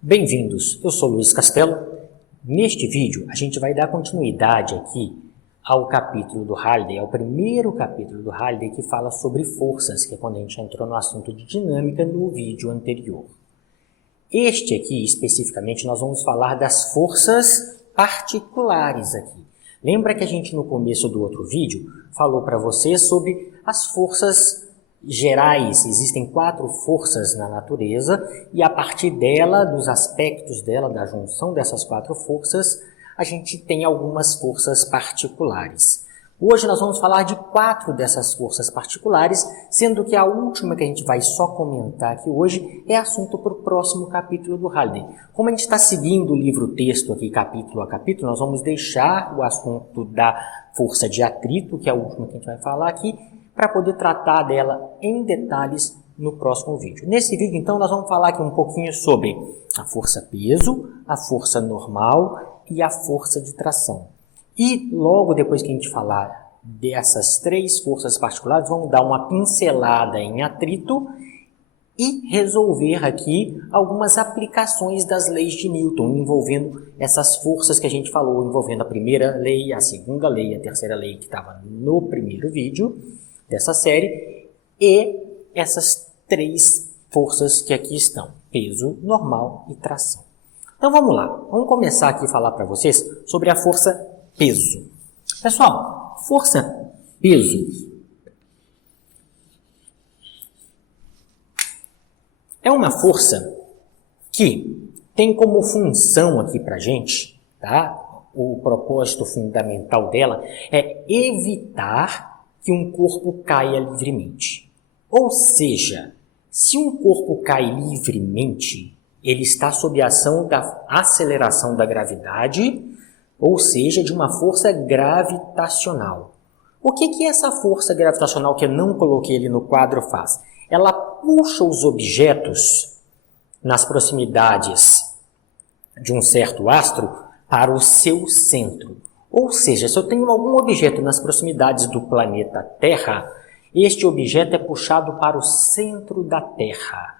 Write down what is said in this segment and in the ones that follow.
Bem-vindos, eu sou Luiz Castelo. Neste vídeo a gente vai dar continuidade aqui ao capítulo do Halliday, ao primeiro capítulo do Halliday que fala sobre forças, que é quando a gente entrou no assunto de dinâmica no vídeo anterior. Este aqui, especificamente, nós vamos falar das forças particulares aqui. Lembra que a gente no começo do outro vídeo falou para vocês sobre as forças gerais? Existem 4 forças na natureza e a partir dela, dos aspectos dela, da junção dessas 4 forças, a gente tem algumas forças particulares. Hoje nós vamos falar de 4 dessas forças particulares, sendo que a última que a gente vai só comentar aqui hoje é assunto para o próximo capítulo do Halliday. Como a gente está seguindo o livro-texto aqui capítulo a capítulo, nós vamos deixar o assunto da força de atrito, que é a última que a gente vai falar aqui, para poder tratar dela em detalhes no próximo vídeo. Nesse vídeo, então, nós vamos falar aqui um pouquinho sobre a força peso, a força normal e a força de tração. E logo depois que a gente falar dessas 3 forças particulares, vamos dar uma pincelada em atrito e resolver aqui algumas aplicações das leis de Newton, envolvendo essas forças que a gente falou, envolvendo a primeira lei, a segunda lei, a terceira lei que estava no primeiro vídeo dessa série, e essas 3 forças que aqui estão, peso, normal e tração. Então vamos lá, vamos começar aqui a falar para vocês sobre a força peso. Pessoal, força peso é uma força que tem como função aqui para a gente, tá? O propósito fundamental dela é evitar que um corpo caia livremente. Ou seja, se um corpo cai livremente, ele está sob a ação da aceleração da gravidade, ou seja, de uma força gravitacional. O que essa força gravitacional, que eu não coloquei ali no quadro, faz? Ela puxa os objetos nas proximidades de um certo astro para o seu centro. Ou seja, se eu tenho algum objeto nas proximidades do planeta Terra, este objeto é puxado para o centro da Terra.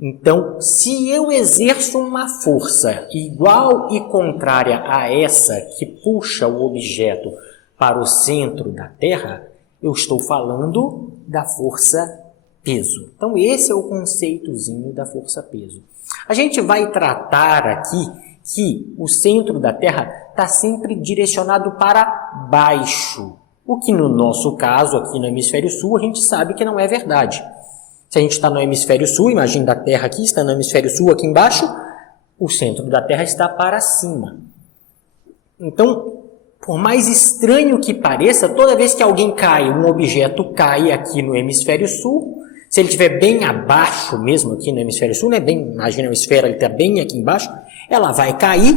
Então, se eu exerço uma força igual e contrária a essa que puxa o objeto para o centro da Terra, eu estou falando da força peso. Então, esse é o conceitozinho da força peso. A gente vai tratar aqui que o centro da Terra está sempre direcionado para baixo. O que no nosso caso, aqui no hemisfério sul, a gente sabe que não é verdade. Se a gente está no hemisfério sul, imagine a Terra aqui, está no hemisfério sul aqui embaixo, o centro da Terra está para cima. Então, por mais estranho que pareça, toda vez que alguém cai, um objeto cai aqui no hemisfério sul, se ele estiver bem abaixo mesmo aqui no hemisfério sul, né? Imagina uma esfera, ele está bem aqui embaixo, ela vai cair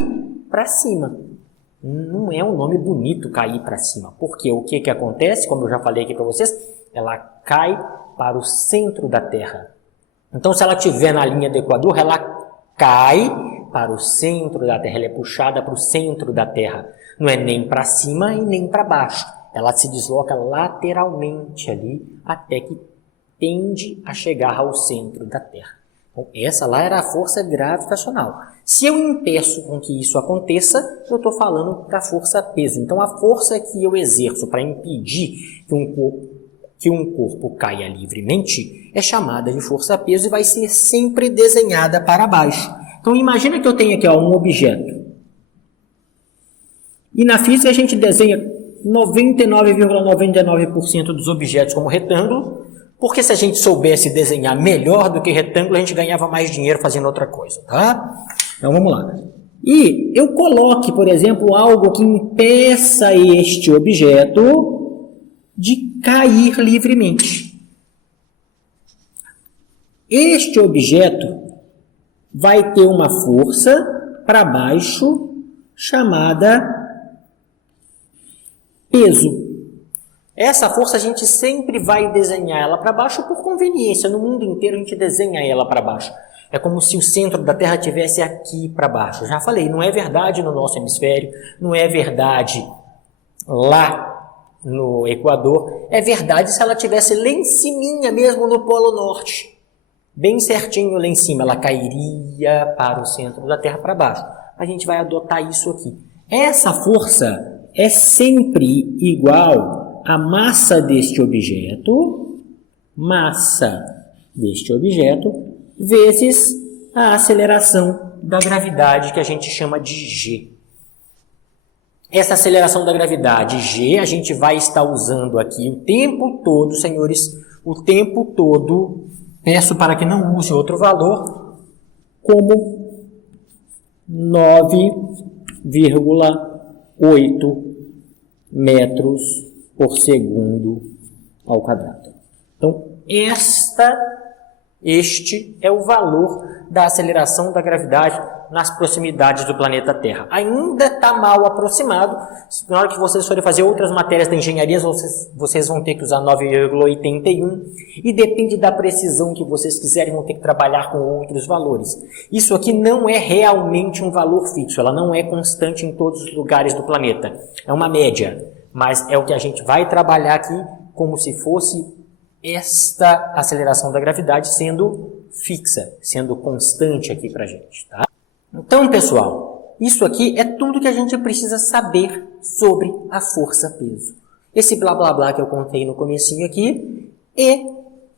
para cima. Não é um nome bonito cair para cima, porque o que acontece, como eu já falei aqui para vocês, ela cai para o centro da Terra. Então, se ela estiver na linha do Equador, ela cai para o centro da Terra, ela é puxada para o centro da Terra. Não é nem para cima e nem para baixo. Ela se desloca lateralmente ali até que tende a chegar ao centro da Terra. Então, essa lá era a força gravitacional. Se eu impeço com que isso aconteça, eu estou falando da força peso. Então, a força que eu exerço para impedir que um corpo caia livremente é chamada de força peso e vai ser sempre desenhada para baixo. Então, imagina que eu tenho aqui um objeto. E na física a gente desenha 99,99% dos objetos como retângulo, porque se a gente soubesse desenhar melhor do que retângulo, a gente ganhava mais dinheiro fazendo outra coisa, tá? Então, vamos lá. E eu coloque, por exemplo, algo que impeça este objeto de cair livremente. Este objeto vai ter uma força para baixo chamada peso. Essa força a gente sempre vai desenhar ela para baixo por conveniência. No mundo inteiro a gente desenha ela para baixo. É como se o centro da Terra estivesse aqui para baixo. Eu já falei, não é verdade no nosso hemisfério, não é verdade lá no Equador. É verdade se ela estivesse lá em cima mesmo no Polo Norte. bem certinho lá em cima, ela cairia para o centro da Terra para baixo. A gente vai adotar isso aqui. Essa força é sempre igual à massa deste objeto, vezes a aceleração da gravidade, que a gente chama de G. Essa aceleração da gravidade G, a gente vai estar usando aqui o tempo todo, senhores, o tempo todo, peço para que não use outro valor, como 9,8 metros por segundo ao quadrado. Então, este é o valor da aceleração da gravidade nas proximidades do planeta Terra. Ainda está mal aproximado. Na hora que vocês forem fazer outras matérias da engenharia, vocês vão ter que usar 9,81 e depende da precisão que vocês quiserem, vão ter que trabalhar com outros valores. Isso aqui não é realmente um valor fixo, ela não é constante em todos os lugares do planeta. É uma média, mas é o que a gente vai trabalhar aqui como se fosse esta aceleração da gravidade sendo fixa, sendo constante aqui para a gente, tá? Então, pessoal, isso aqui é tudo que a gente precisa saber sobre a força-peso. Esse blá blá blá que eu contei no comecinho aqui é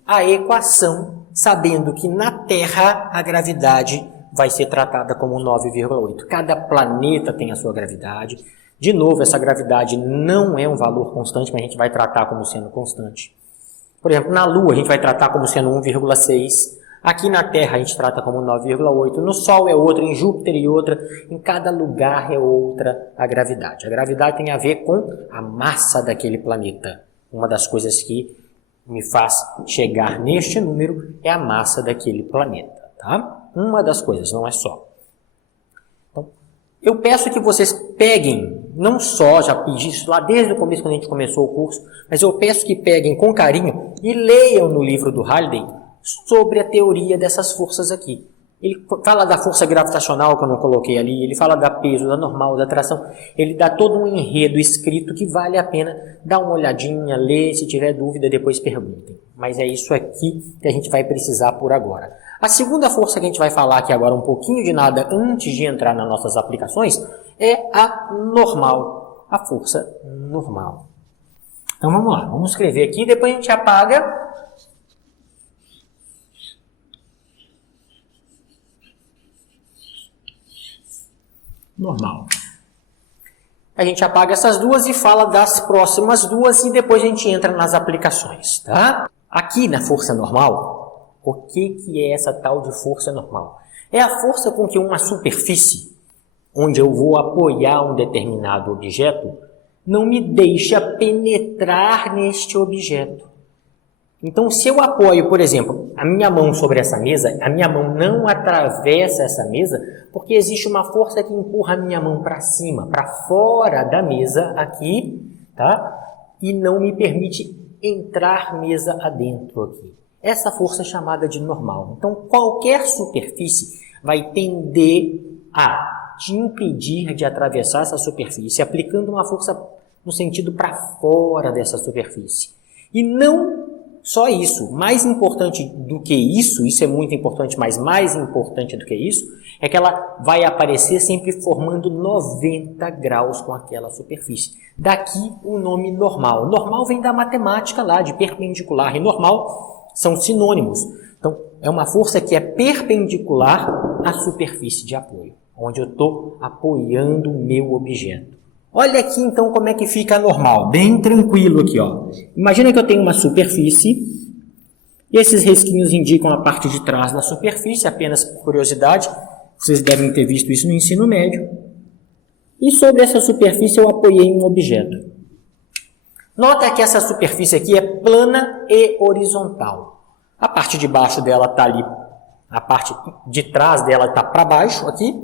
a equação, sabendo que na Terra a gravidade vai ser tratada como 9,8. Cada planeta tem a sua gravidade. De novo, essa gravidade não é um valor constante, mas a gente vai tratar como sendo constante. Por exemplo, na Lua a gente vai tratar como sendo 1,6. Aqui na Terra a gente trata como 9,8. No Sol é outra, em Júpiter e outra. Em cada lugar é outra a gravidade. A gravidade tem a ver com a massa daquele planeta. Uma das coisas que me faz chegar neste número é a massa daquele planeta, tá? Uma das coisas, não é só. Então, eu peço que vocês peguem, não só, já pedi isso lá desde o começo quando a gente começou o curso, mas eu peço que peguem com carinho e leiam no livro do Halliday sobre a teoria dessas forças aqui. Ele fala da força gravitacional, que eu não coloquei ali, ele fala da peso, da normal, da tração, ele dá todo um enredo escrito que vale a pena dar uma olhadinha, ler, se tiver dúvida depois perguntem. Mas é isso aqui que a gente vai precisar por agora. A segunda força que a gente vai falar aqui agora, um pouquinho de nada antes de entrar nas nossas aplicações, é a normal, a força normal. Então vamos lá, vamos escrever aqui, depois a gente apaga. Normal. A gente apaga essas duas e fala das próximas duas e depois a gente entra nas aplicações, tá? Aqui na força normal, o que é essa tal de força normal? É a força com que uma superfície, onde eu vou apoiar um determinado objeto, não me deixa penetrar neste objeto. Então, se eu apoio, por exemplo, a minha mão sobre essa mesa, a minha mão não atravessa essa mesa, porque existe uma força que empurra a minha mão para cima, para fora da mesa aqui, tá? E não me permite entrar mesa adentro aqui. Essa força é chamada de normal. Então, qualquer superfície vai tender a te impedir de atravessar essa superfície, aplicando uma força no sentido para fora dessa superfície. E não só isso, mais importante do que isso é muito importante, mas mais importante do que isso, é que ela vai aparecer sempre formando 90 graus com aquela superfície. Daqui o nome normal. Normal vem da matemática lá, de perpendicular e normal são sinônimos. Então, é uma força que é perpendicular à superfície de apoio, onde eu estou apoiando o meu objeto. Olha aqui então como é que fica a normal, bem tranquilo aqui, ó. Imagina que eu tenho uma superfície, e esses risquinhos indicam a parte de trás da superfície, apenas por curiosidade, vocês devem ter visto isso no ensino médio. E sobre essa superfície eu apoiei um objeto. Nota que essa superfície aqui é plana e horizontal. A parte de baixo dela está ali, a parte de trás dela está para baixo aqui.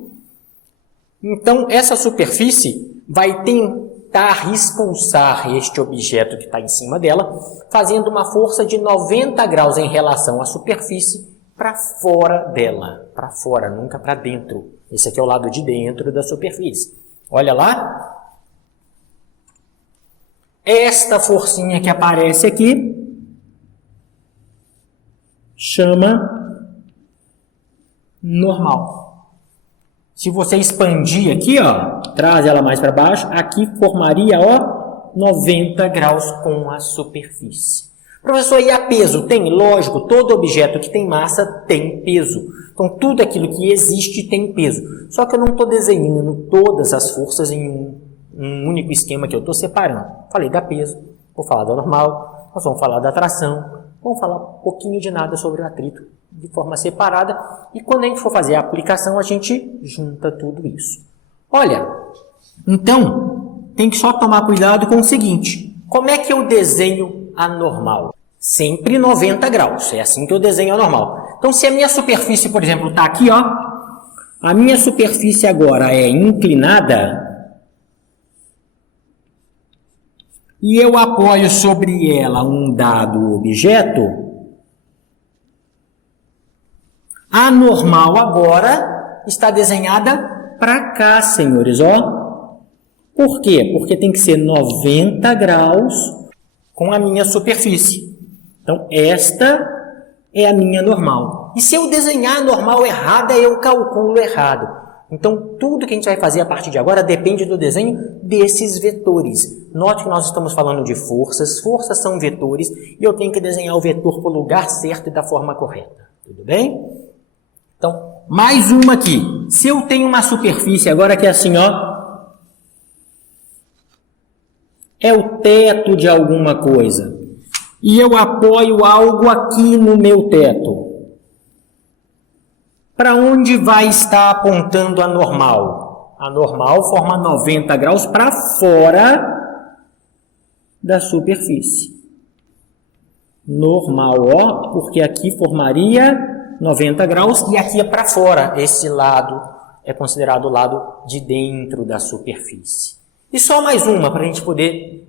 Então, essa superfície vai tentar expulsar este objeto que está em cima dela, fazendo uma força de 90 graus em relação à superfície para fora dela. Para fora, nunca para dentro. Esse aqui é o lado de dentro da superfície. Olha lá. Esta forcinha que aparece aqui chama normal. Se você expandir aqui, ó, traz ela mais para baixo, aqui formaria, ó, 90 graus com a superfície. Professor, e a peso? Tem, lógico, todo objeto que tem massa tem peso. Então, tudo aquilo que existe tem peso. Só que eu não estou desenhando todas as forças em um único esquema que eu estou separando. Falei da peso, vou falar da normal, nós vamos falar da tração, vamos falar um pouquinho de nada sobre o atrito de forma separada. E quando a gente for fazer a aplicação, a gente junta tudo isso. Olha, então, tem que só tomar cuidado com o seguinte. Como é que eu desenho a normal? Sempre 90 graus. É assim que eu desenho a normal. Então, se a minha superfície, por exemplo, está aqui, ó. A minha superfície agora é inclinada. E eu apoio sobre ela um dado objeto. A normal agora está desenhada para cá, senhores, ó. Por quê? Porque tem que ser 90 graus com a minha superfície. Então, esta é a minha normal. E se eu desenhar a normal errada, eu calculo errado. Então, tudo que a gente vai fazer a partir de agora depende do desenho desses vetores. Note que nós estamos falando de forças. Forças são vetores e eu tenho que desenhar o vetor para o lugar certo e da forma correta. Tudo bem? Então, mais uma aqui. Se eu tenho uma superfície agora que é assim, ó. É o teto de alguma coisa. E eu apoio algo aqui no meu teto. Para onde vai estar apontando a normal? A normal forma 90 graus para fora da superfície. Normal, ó, porque aqui formaria 90 graus e aqui é para fora. Esse lado é considerado o lado de dentro da superfície. E só mais uma para a gente poder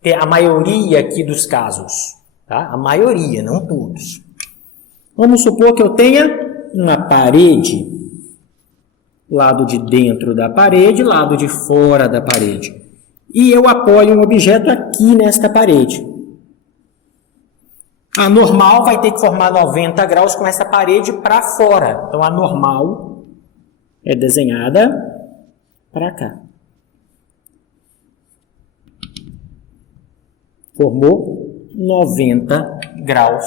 ter a maioria aqui dos casos. Tá? A maioria, não todos. Vamos supor que eu tenha uma parede, lado de dentro da parede, lado de fora da parede. E eu apoio um objeto aqui nesta parede. A normal vai ter que formar 90 graus com essa parede para fora. Então, a normal é desenhada para cá. Formou 90 graus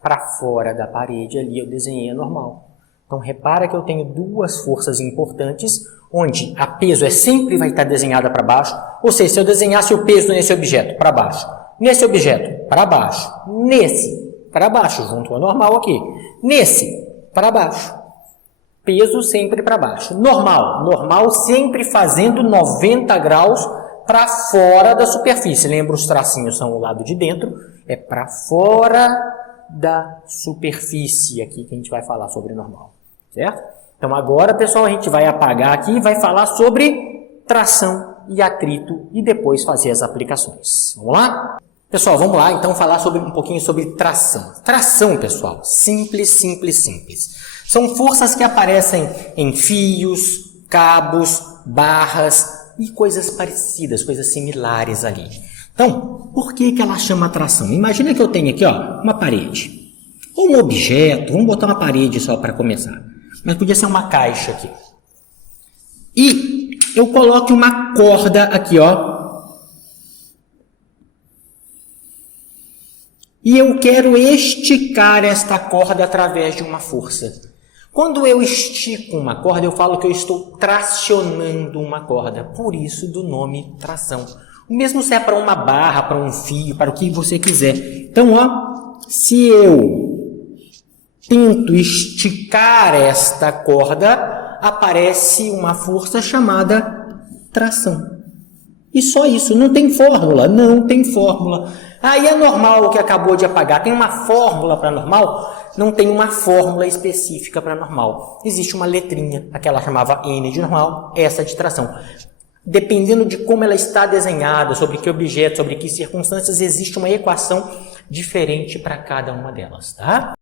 para fora da parede, ali eu desenhei a normal. Então, repara que eu tenho duas forças importantes, onde a peso sempre vai estar desenhada para baixo, ou seja, se eu desenhasse o peso nesse objeto, para baixo, nesse objeto, para baixo, nesse, para baixo, junto ao normal aqui, nesse, para baixo. Peso sempre para baixo. Normal, normal sempre fazendo 90 graus para fora da superfície. Lembra, os tracinhos são o lado de dentro, é para fora da superfície aqui que a gente vai falar sobre normal, certo? Então agora, pessoal, a gente vai apagar aqui e vai falar sobre tração e atrito e depois fazer as aplicações. Vamos lá? Pessoal, vamos lá então falar um pouquinho sobre tração. Tração, pessoal, simples, simples, simples. São forças que aparecem em fios, cabos, barras e coisas parecidas, coisas similares ali. Então, por que ela chama tração? Imagina que eu tenho aqui, ó, uma parede. Ou um objeto, vamos botar uma parede só para começar. Mas podia ser uma caixa aqui. E eu coloco uma corda aqui, ó. E eu quero esticar esta corda através de uma força. Quando eu estico uma corda, eu falo que eu estou tracionando uma corda. Por isso do nome tração. O mesmo serve para uma barra, para um fio, para o que você quiser. Então, ó, se eu tento esticar esta corda, aparece uma força chamada tração. E só isso, não tem fórmula, não tem fórmula. Aí é normal que acabou de apagar. Tem uma fórmula para normal? Não tem uma fórmula específica para normal. Existe uma letrinha, aquela chamava N de normal, essa de tração. Dependendo de como ela está desenhada, sobre que objeto, sobre que circunstâncias, existe uma equação diferente para cada uma delas, tá?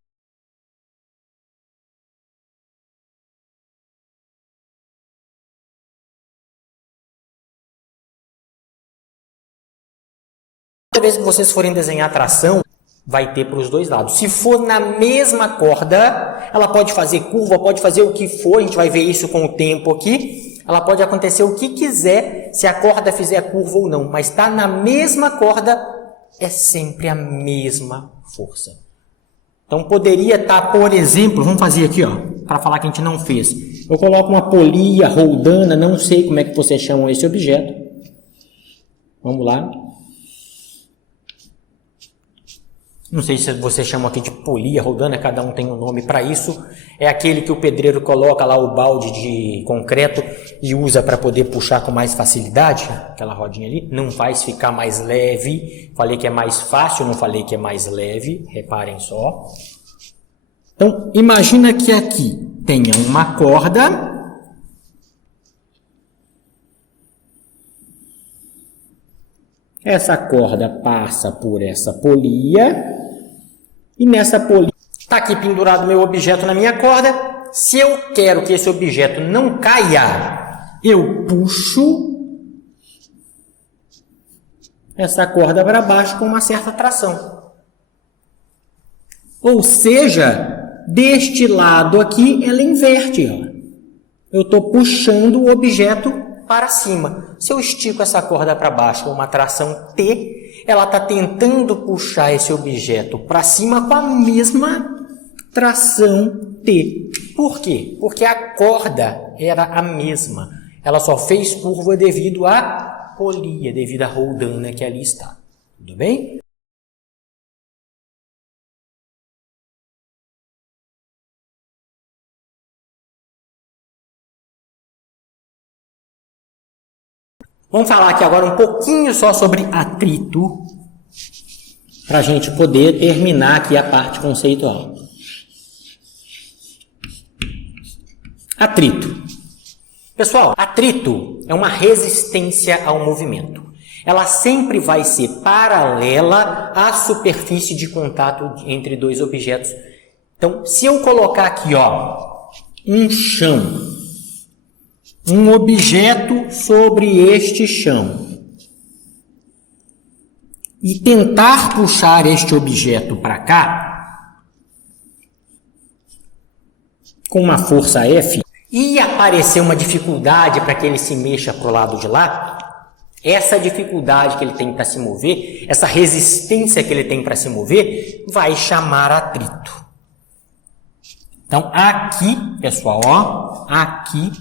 Toda vez que vocês forem desenhar tração, vai ter para os dois lados. Se for na mesma corda, ela pode fazer curva, pode fazer o que for, a gente vai ver isso com o tempo aqui. Ela pode acontecer o que quiser, se a corda fizer curva ou não, mas está na mesma corda, é sempre a mesma força. Então poderia estar, por exemplo, vamos fazer aqui, ó, para falar que a gente não fez. Eu coloco uma polia, roldana, não sei como é que vocês chamam esse objeto. Vamos lá. Não sei se você chama aqui de polia, roldana, cada um tem um nome para isso. É aquele que o pedreiro coloca lá o balde de concreto e usa para poder puxar com mais facilidade. Aquela rodinha ali. Não faz ficar mais leve. Falei que é mais fácil, não falei que é mais leve. Reparem só. Então, imagina que aqui tenha uma corda. Essa corda passa por essa polia. E nessa polia, está aqui pendurado meu objeto na minha corda. Se eu quero que esse objeto não caia, eu puxo essa corda para baixo com uma certa tração. Ou seja, deste lado aqui, ela inverte. Ó. Eu estou puxando o objeto para cima. Se eu estico essa corda para baixo com uma tração T, ela está tentando puxar esse objeto para cima com a mesma tração T. Por quê? Porque a corda era a mesma. Ela só fez curva devido à polia, devido à roldana que ali está. Tudo bem? Vamos falar aqui agora um pouquinho só sobre atrito, para a gente poder terminar aqui a parte conceitual. Atrito. Pessoal, atrito é uma resistência ao movimento. Ela sempre vai ser paralela à superfície de contato entre dois objetos. Então, se eu colocar aqui, ó, um chão, um objeto sobre este chão e tentar puxar este objeto para cá com uma força F e aparecer uma dificuldade para que ele se mexa para o lado de lá, essa dificuldade que ele tem para se mover, essa resistência que ele tem para se mover, vai chamar atrito. Então, aqui, pessoal, ó, aqui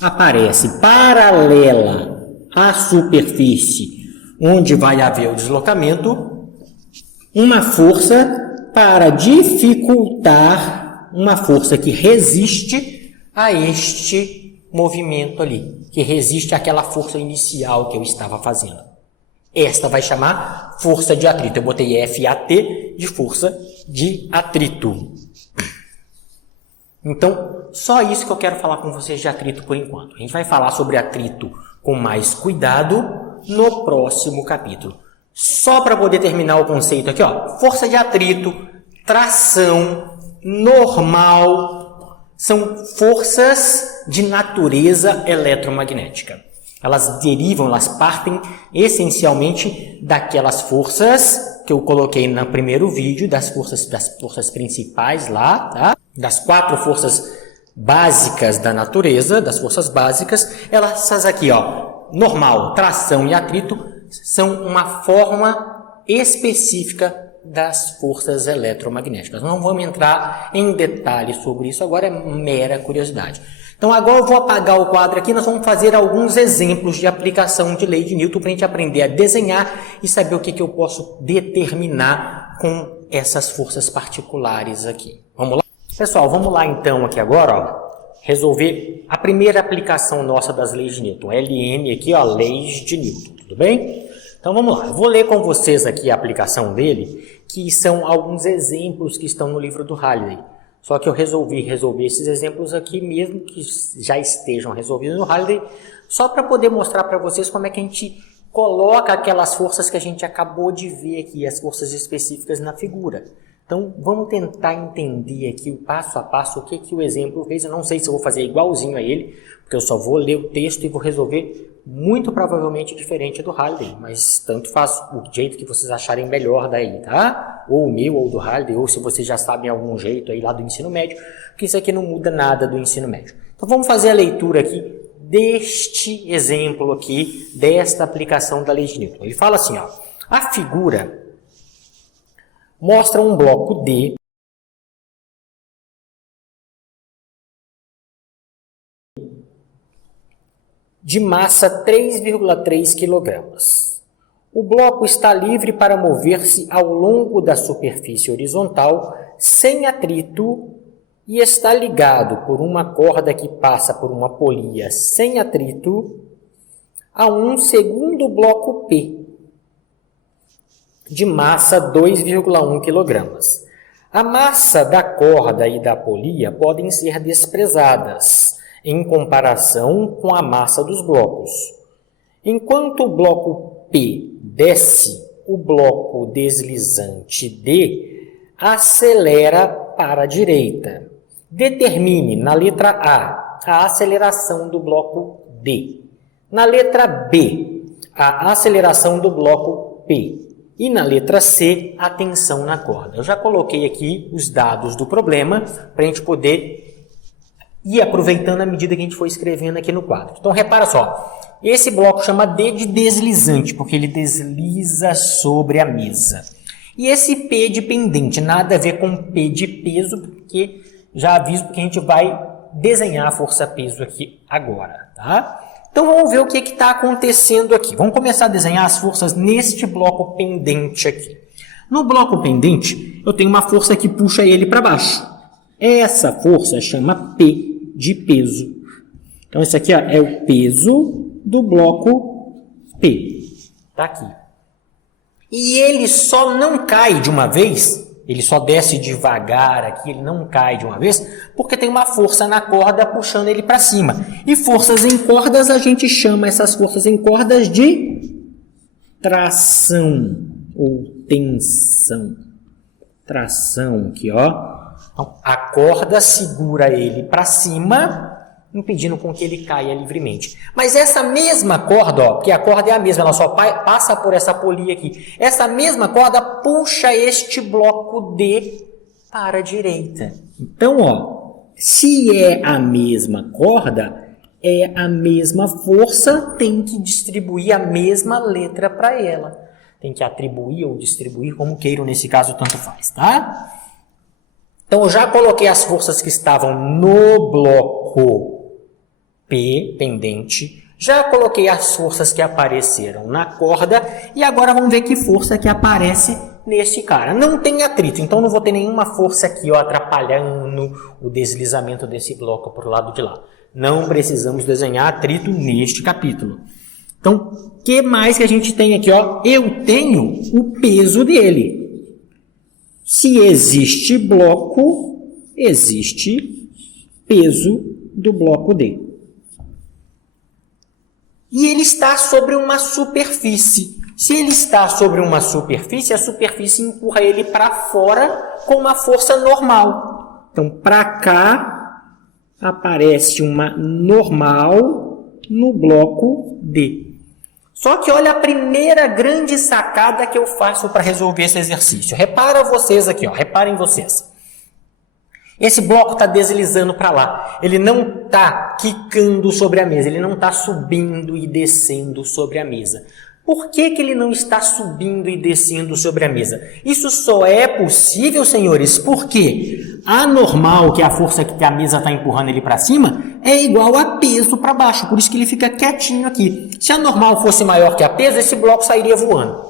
aparece paralela à superfície onde vai haver o deslocamento, uma força para dificultar, uma força que resiste a este movimento ali, que resiste àquela força inicial que eu estava fazendo. Esta vai chamar força de atrito. Eu botei FAT de força de atrito. Então, só isso que eu quero falar com vocês de atrito por enquanto. A gente vai falar sobre atrito com mais cuidado no próximo capítulo. Só para poder terminar o conceito aqui, ó, força de atrito, tração, normal, são forças de natureza eletromagnética. Elas derivam, elas partem essencialmente daquelas forças que eu coloquei no primeiro vídeo, das forças principais lá, tá? Das 4 forças básicas da natureza, das forças básicas, essas aqui, ó, normal, tração e atrito, são uma forma específica das forças eletromagnéticas. Não vamos entrar em detalhes sobre isso agora, é mera curiosidade. Então agora eu vou apagar o quadro aqui, nós vamos fazer alguns exemplos de aplicação de lei de Newton para a gente aprender a desenhar e saber o que eu posso determinar com essas forças particulares aqui. Vamos lá? Pessoal, vamos lá então aqui agora, ó, resolver a primeira aplicação nossa das leis de Newton. LN aqui, ó, leis de Newton, tudo bem? Então vamos lá, eu vou ler com vocês aqui a aplicação dele, que são alguns exemplos que estão no livro do Halliday. Só que eu resolvi resolver esses exemplos aqui, mesmo que já estejam resolvidos no Halliday, só para poder mostrar para vocês como é que a gente coloca aquelas forças que a gente acabou de ver aqui, as forças específicas na figura. Então, vamos tentar entender aqui o passo a passo o que o exemplo fez. Eu não sei se eu vou fazer igualzinho a ele, porque eu só vou ler o texto e vou resolver muito provavelmente diferente do Halliday, mas tanto faz o jeito que vocês acharem melhor daí, tá? Ou o meu, ou do Halliday, ou se vocês já sabem algum jeito aí lá do ensino médio, porque isso aqui não muda nada do ensino médio. Então, vamos fazer a leitura aqui deste exemplo aqui, desta aplicação da lei de Newton. Ele fala assim, ó, a figura mostra um bloco D de massa 3,3 kg. O bloco está livre para mover-se ao longo da superfície horizontal sem atrito e está ligado por uma corda que passa por uma polia sem atrito a um segundo bloco P de massa 2,1 kg. A massa da corda e da polia podem ser desprezadas em comparação com a massa dos blocos. Enquanto o bloco P desce, o bloco deslizante D acelera para a direita. Determine na letra A aceleração do bloco D. Na letra B, a aceleração do bloco P. E na letra C, a tensão na corda. Eu já coloquei aqui os dados do problema para a gente poder ir aproveitando à medida que a gente for escrevendo aqui no quadro. Então, repara só. Esse bloco chama D de deslizante, porque ele desliza sobre a mesa. E esse P de pendente, nada a ver com P de peso, porque já aviso que a gente vai desenhar a força-peso aqui agora, tá? Então, vamos ver o que está acontecendo aqui. Vamos começar a desenhar as forças neste bloco pendente aqui. No bloco pendente, eu tenho uma força que puxa ele para baixo. Essa força chama P de peso. Então, esse aqui ó, é o peso do bloco P. Está aqui. E ele só não cai de uma vez, ele só desce devagar aqui, ele não cai de uma vez, porque tem uma força na corda puxando ele para cima. E forças em cordas, a gente chama essas forças em cordas de tração ou tensão. Tração aqui, ó. Então, a corda segura ele para cima, impedindo com que ele caia livremente. Mas essa mesma corda, ó, porque a corda é a mesma, ela só passa por essa polia aqui. Essa mesma corda puxa este bloco D para a direita. Então, ó, se é a mesma corda, é a mesma força, tem que distribuir a mesma letra para ela. Tem que atribuir ou distribuir, como queiram, nesse caso, tanto faz, tá? Então, eu já coloquei as forças que estavam no bloco P, pendente. Já coloquei as forças que apareceram na corda. E agora vamos ver que força que aparece neste cara. Não tem atrito, então não vou ter nenhuma força aqui ó, atrapalhando o deslizamento desse bloco para o lado de lá. Não precisamos desenhar atrito neste capítulo. Então, o que mais que a gente tem aqui? Ó? Eu tenho o peso dele. Se existe bloco, existe peso do bloco D. E ele está sobre uma superfície. Se ele está sobre uma superfície, a superfície empurra ele para fora com uma força normal. Então, para cá, aparece uma normal no bloco D. Só que olha a primeira grande sacada que eu faço para resolver esse exercício. Repara vocês aqui, ó, reparem vocês. Esse bloco está deslizando para lá. Ele não está quicando sobre a mesa. Ele não está subindo e descendo sobre a mesa. Por que ele não está subindo e descendo sobre a mesa? Isso só é possível, senhores, porque a normal, que é a força que a mesa está empurrando ele para cima, é igual a peso para baixo. Por isso que ele fica quietinho aqui. Se a normal fosse maior que a peso, esse bloco sairia voando.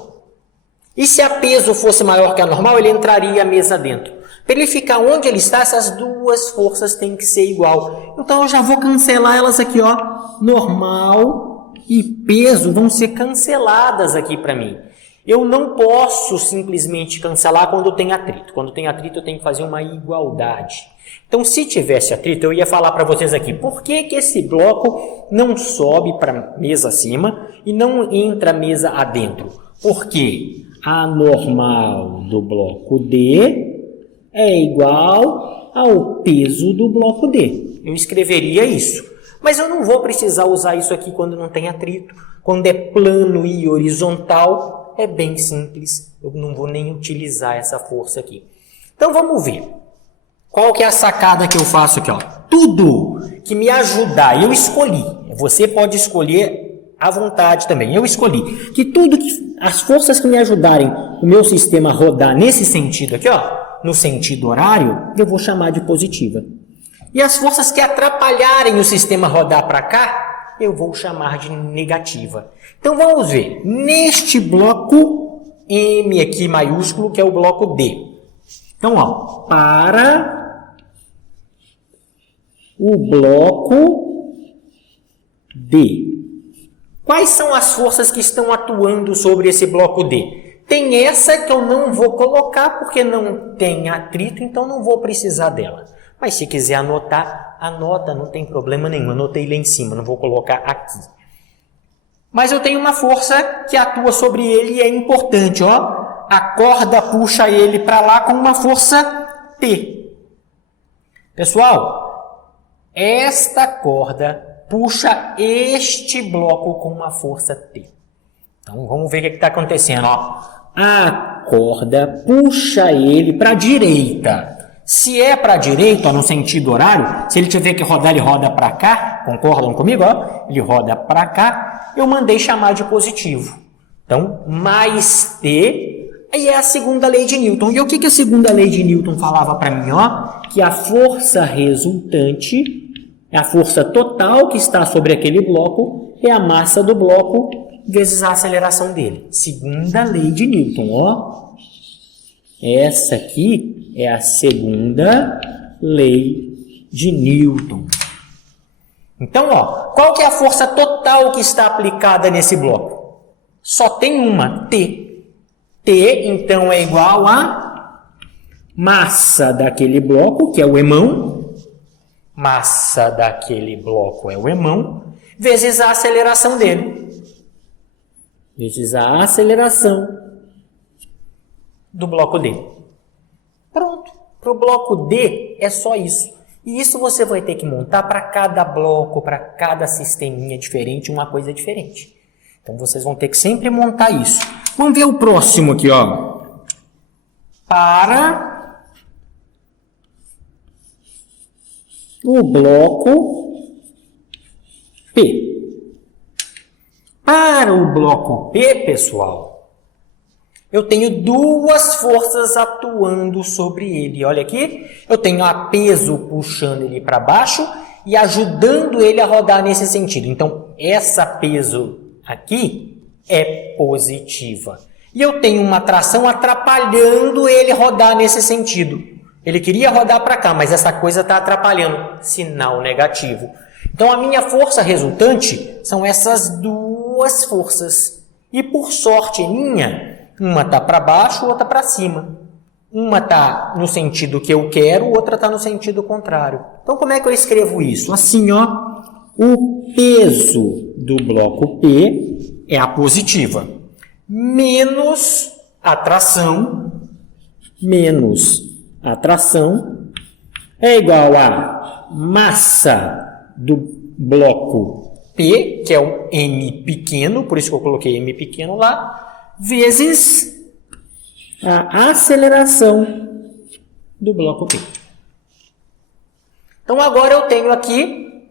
E se a peso fosse maior que a normal, ele entraria a mesa dentro. Para ele ficar onde ele está, essas duas forças têm que ser igual. Então, eu já vou cancelar elas aqui, ó. Normal e peso vão ser canceladas aqui para mim. Eu não posso simplesmente cancelar quando tem atrito. Quando tem atrito, eu tenho que fazer uma igualdade. Então, se tivesse atrito, eu ia falar para vocês aqui. Por que esse bloco não sobe para a mesa acima e não entra a mesa adentro? Porque a normal do bloco D é igual ao peso do bloco D. Eu escreveria isso. Mas eu não vou precisar usar isso aqui quando não tem atrito. Quando é plano e horizontal, é bem simples. Eu não vou nem utilizar essa força aqui. Então vamos ver. Qual que é a sacada que eu faço aqui? Ó? Tudo que me ajudar, eu escolhi. Você pode escolher à vontade também. Eu escolhi que tudo que as forças que me ajudarem o meu sistema a rodar nesse sentido aqui, ó, no sentido horário, eu vou chamar de positiva. E as forças que atrapalharem o sistema a rodar para cá, eu vou chamar de negativa. Então vamos ver. Neste bloco M aqui maiúsculo, que é o bloco D. Então, ó, para o bloco D. Quais são as forças que estão atuando sobre esse bloco D? Tem essa que eu não vou colocar porque não tem atrito, então não vou precisar dela. Mas se quiser anotar, anota, não tem problema nenhum. Anotei lá em cima, não vou colocar aqui. Mas eu tenho uma força que atua sobre ele e é importante, ó. A corda puxa ele para lá com uma força T. Pessoal, esta corda puxa este bloco com uma força T. Então, vamos ver o que está acontecendo, ó. A corda puxa ele para a direita. Se é para a direita, ó, no sentido horário, se ele tiver que rodar, ele roda para cá. Concordam comigo? Ó? Ele roda para cá. Eu mandei chamar de positivo. Então, mais T, e é a segunda lei de Newton. E o que a segunda lei de Newton falava para mim? Ó? Que a força resultante, a força total que está sobre aquele bloco, é a massa do bloco vezes a aceleração dele. Segunda lei de Newton. Ó. Essa aqui é a segunda lei de Newton. Então, ó, qual que é a força total que está aplicada nesse bloco? Só tem uma, T. T, então, é igual a massa daquele bloco, que é o emão. Massa daquele bloco é o emão, vezes a aceleração dele. Vezes a aceleração do bloco D. Pronto. Para o bloco D é só isso. E isso você vai ter que montar para cada bloco, para cada sisteminha diferente, uma coisa diferente. Então vocês vão ter que sempre montar isso. Vamos ver o próximo aqui, ó. Para o bloco P. Para o bloco P, pessoal, eu tenho duas forças atuando sobre ele. Olha aqui, eu tenho a peso puxando ele para baixo e ajudando ele a rodar nesse sentido. Então, essa peso aqui é positiva. E eu tenho uma tração atrapalhando ele rodar nesse sentido. Ele queria rodar para cá, mas essa coisa está atrapalhando. Sinal negativo. Então, a minha força resultante são essas duas forças. E por sorte minha, uma está para baixo, outra para cima. Uma está no sentido que eu quero, outra está no sentido contrário. Então, como é que eu escrevo isso? Assim, ó, o peso do bloco P é a positiva, menos a tração é igual a massa do bloco P, que é um M pequeno, por isso que eu coloquei M pequeno lá, vezes a aceleração do bloco P. Então, agora eu tenho aqui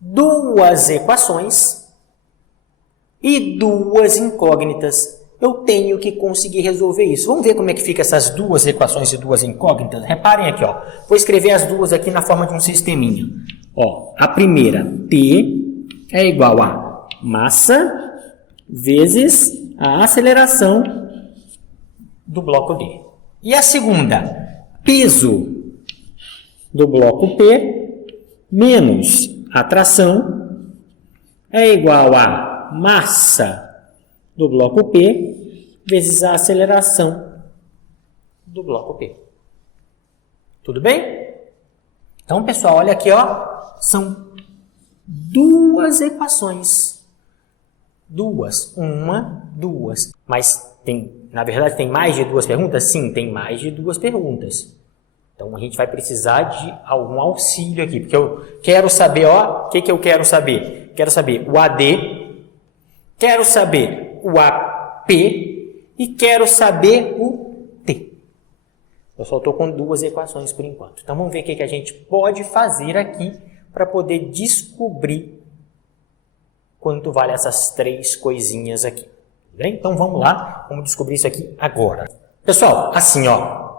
duas equações e duas incógnitas. Eu tenho que conseguir resolver isso. Vamos ver como é que fica essas duas equações e duas incógnitas? Reparem aqui, ó. Vou escrever as duas aqui na forma de um sisteminha. Ó, a primeira, T, é igual a massa vezes a aceleração do bloco D. E a segunda, peso do bloco P menos a tração é igual a massa do bloco P vezes a aceleração do bloco P. Tudo bem? Então, pessoal, olha aqui, ó. São duas equações. Duas. Uma, duas. Mas, na verdade, tem mais de duas perguntas? Sim, tem mais de duas perguntas. Então, a gente vai precisar de algum auxílio aqui, porque eu quero saber, ó, o que eu quero saber? Quero saber o AD, quero saber o AP e quero saber o T. Eu só estou com duas equações por enquanto. Então, vamos ver o que a gente pode fazer aqui para poder descobrir quanto vale essas três coisinhas aqui. Bem? Então, vamos lá, vamos descobrir isso aqui agora. Pessoal, assim, ó,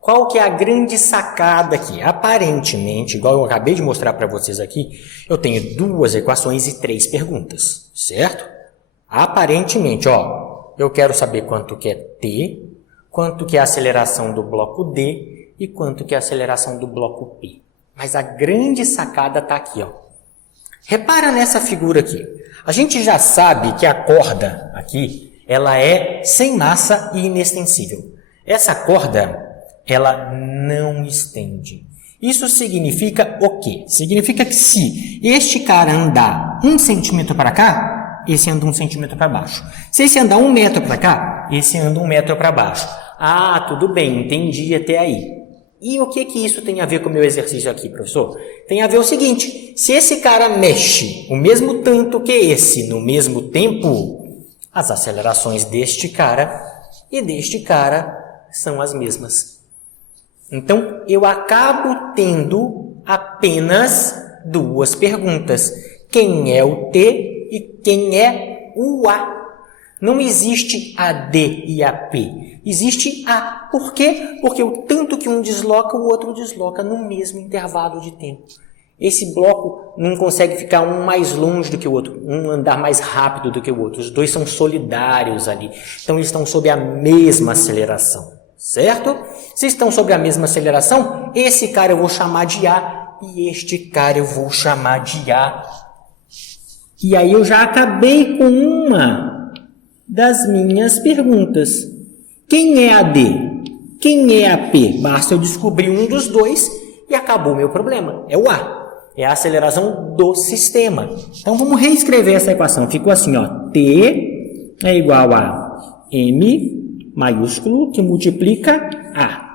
qual que é a grande sacada aqui? Aparentemente, igual eu acabei de mostrar para vocês aqui, eu tenho duas equações e três perguntas, certo? Aparentemente, ó, eu quero saber quanto que é T, quanto que é a aceleração do bloco D e quanto que é a aceleração do bloco P. Mas a grande sacada está aqui, ó. Repara nessa figura aqui. A gente já sabe que a corda aqui, ela é sem massa e inextensível. Essa corda, ela não estende. Isso significa o quê? Significa que se este cara andar 1 centímetro para cá, esse anda 1 centímetro para baixo. Se esse andar 1 metro para cá, esse anda 1 metro para baixo. Ah, tudo bem, entendi até aí. E o que isso tem a ver com o meu exercício aqui, professor? Tem a ver o seguinte, se esse cara mexe o mesmo tanto que esse no mesmo tempo, as acelerações deste cara e deste cara são as mesmas. Então, eu acabo tendo apenas duas perguntas. Quem é o T e quem é o A? Não existe AD e AP. Existe A. Por quê? Porque o tanto que um desloca, o outro desloca no mesmo intervalo de tempo. Esse bloco não consegue ficar um mais longe do que o outro, um andar mais rápido do que o outro. Os dois são solidários ali. Então, eles estão sob a mesma aceleração. Certo? Se estão sobre a mesma aceleração, esse cara eu vou chamar de A e este cara eu vou chamar de A. E aí eu já acabei com uma das minhas perguntas. Quem é AD? Quem é AP? Basta eu descobrir um dos dois e acabou o meu problema. É o A. É a aceleração do sistema. Então vamos reescrever essa equação. Ficou assim, ó. T é igual a M maiúsculo que multiplica A.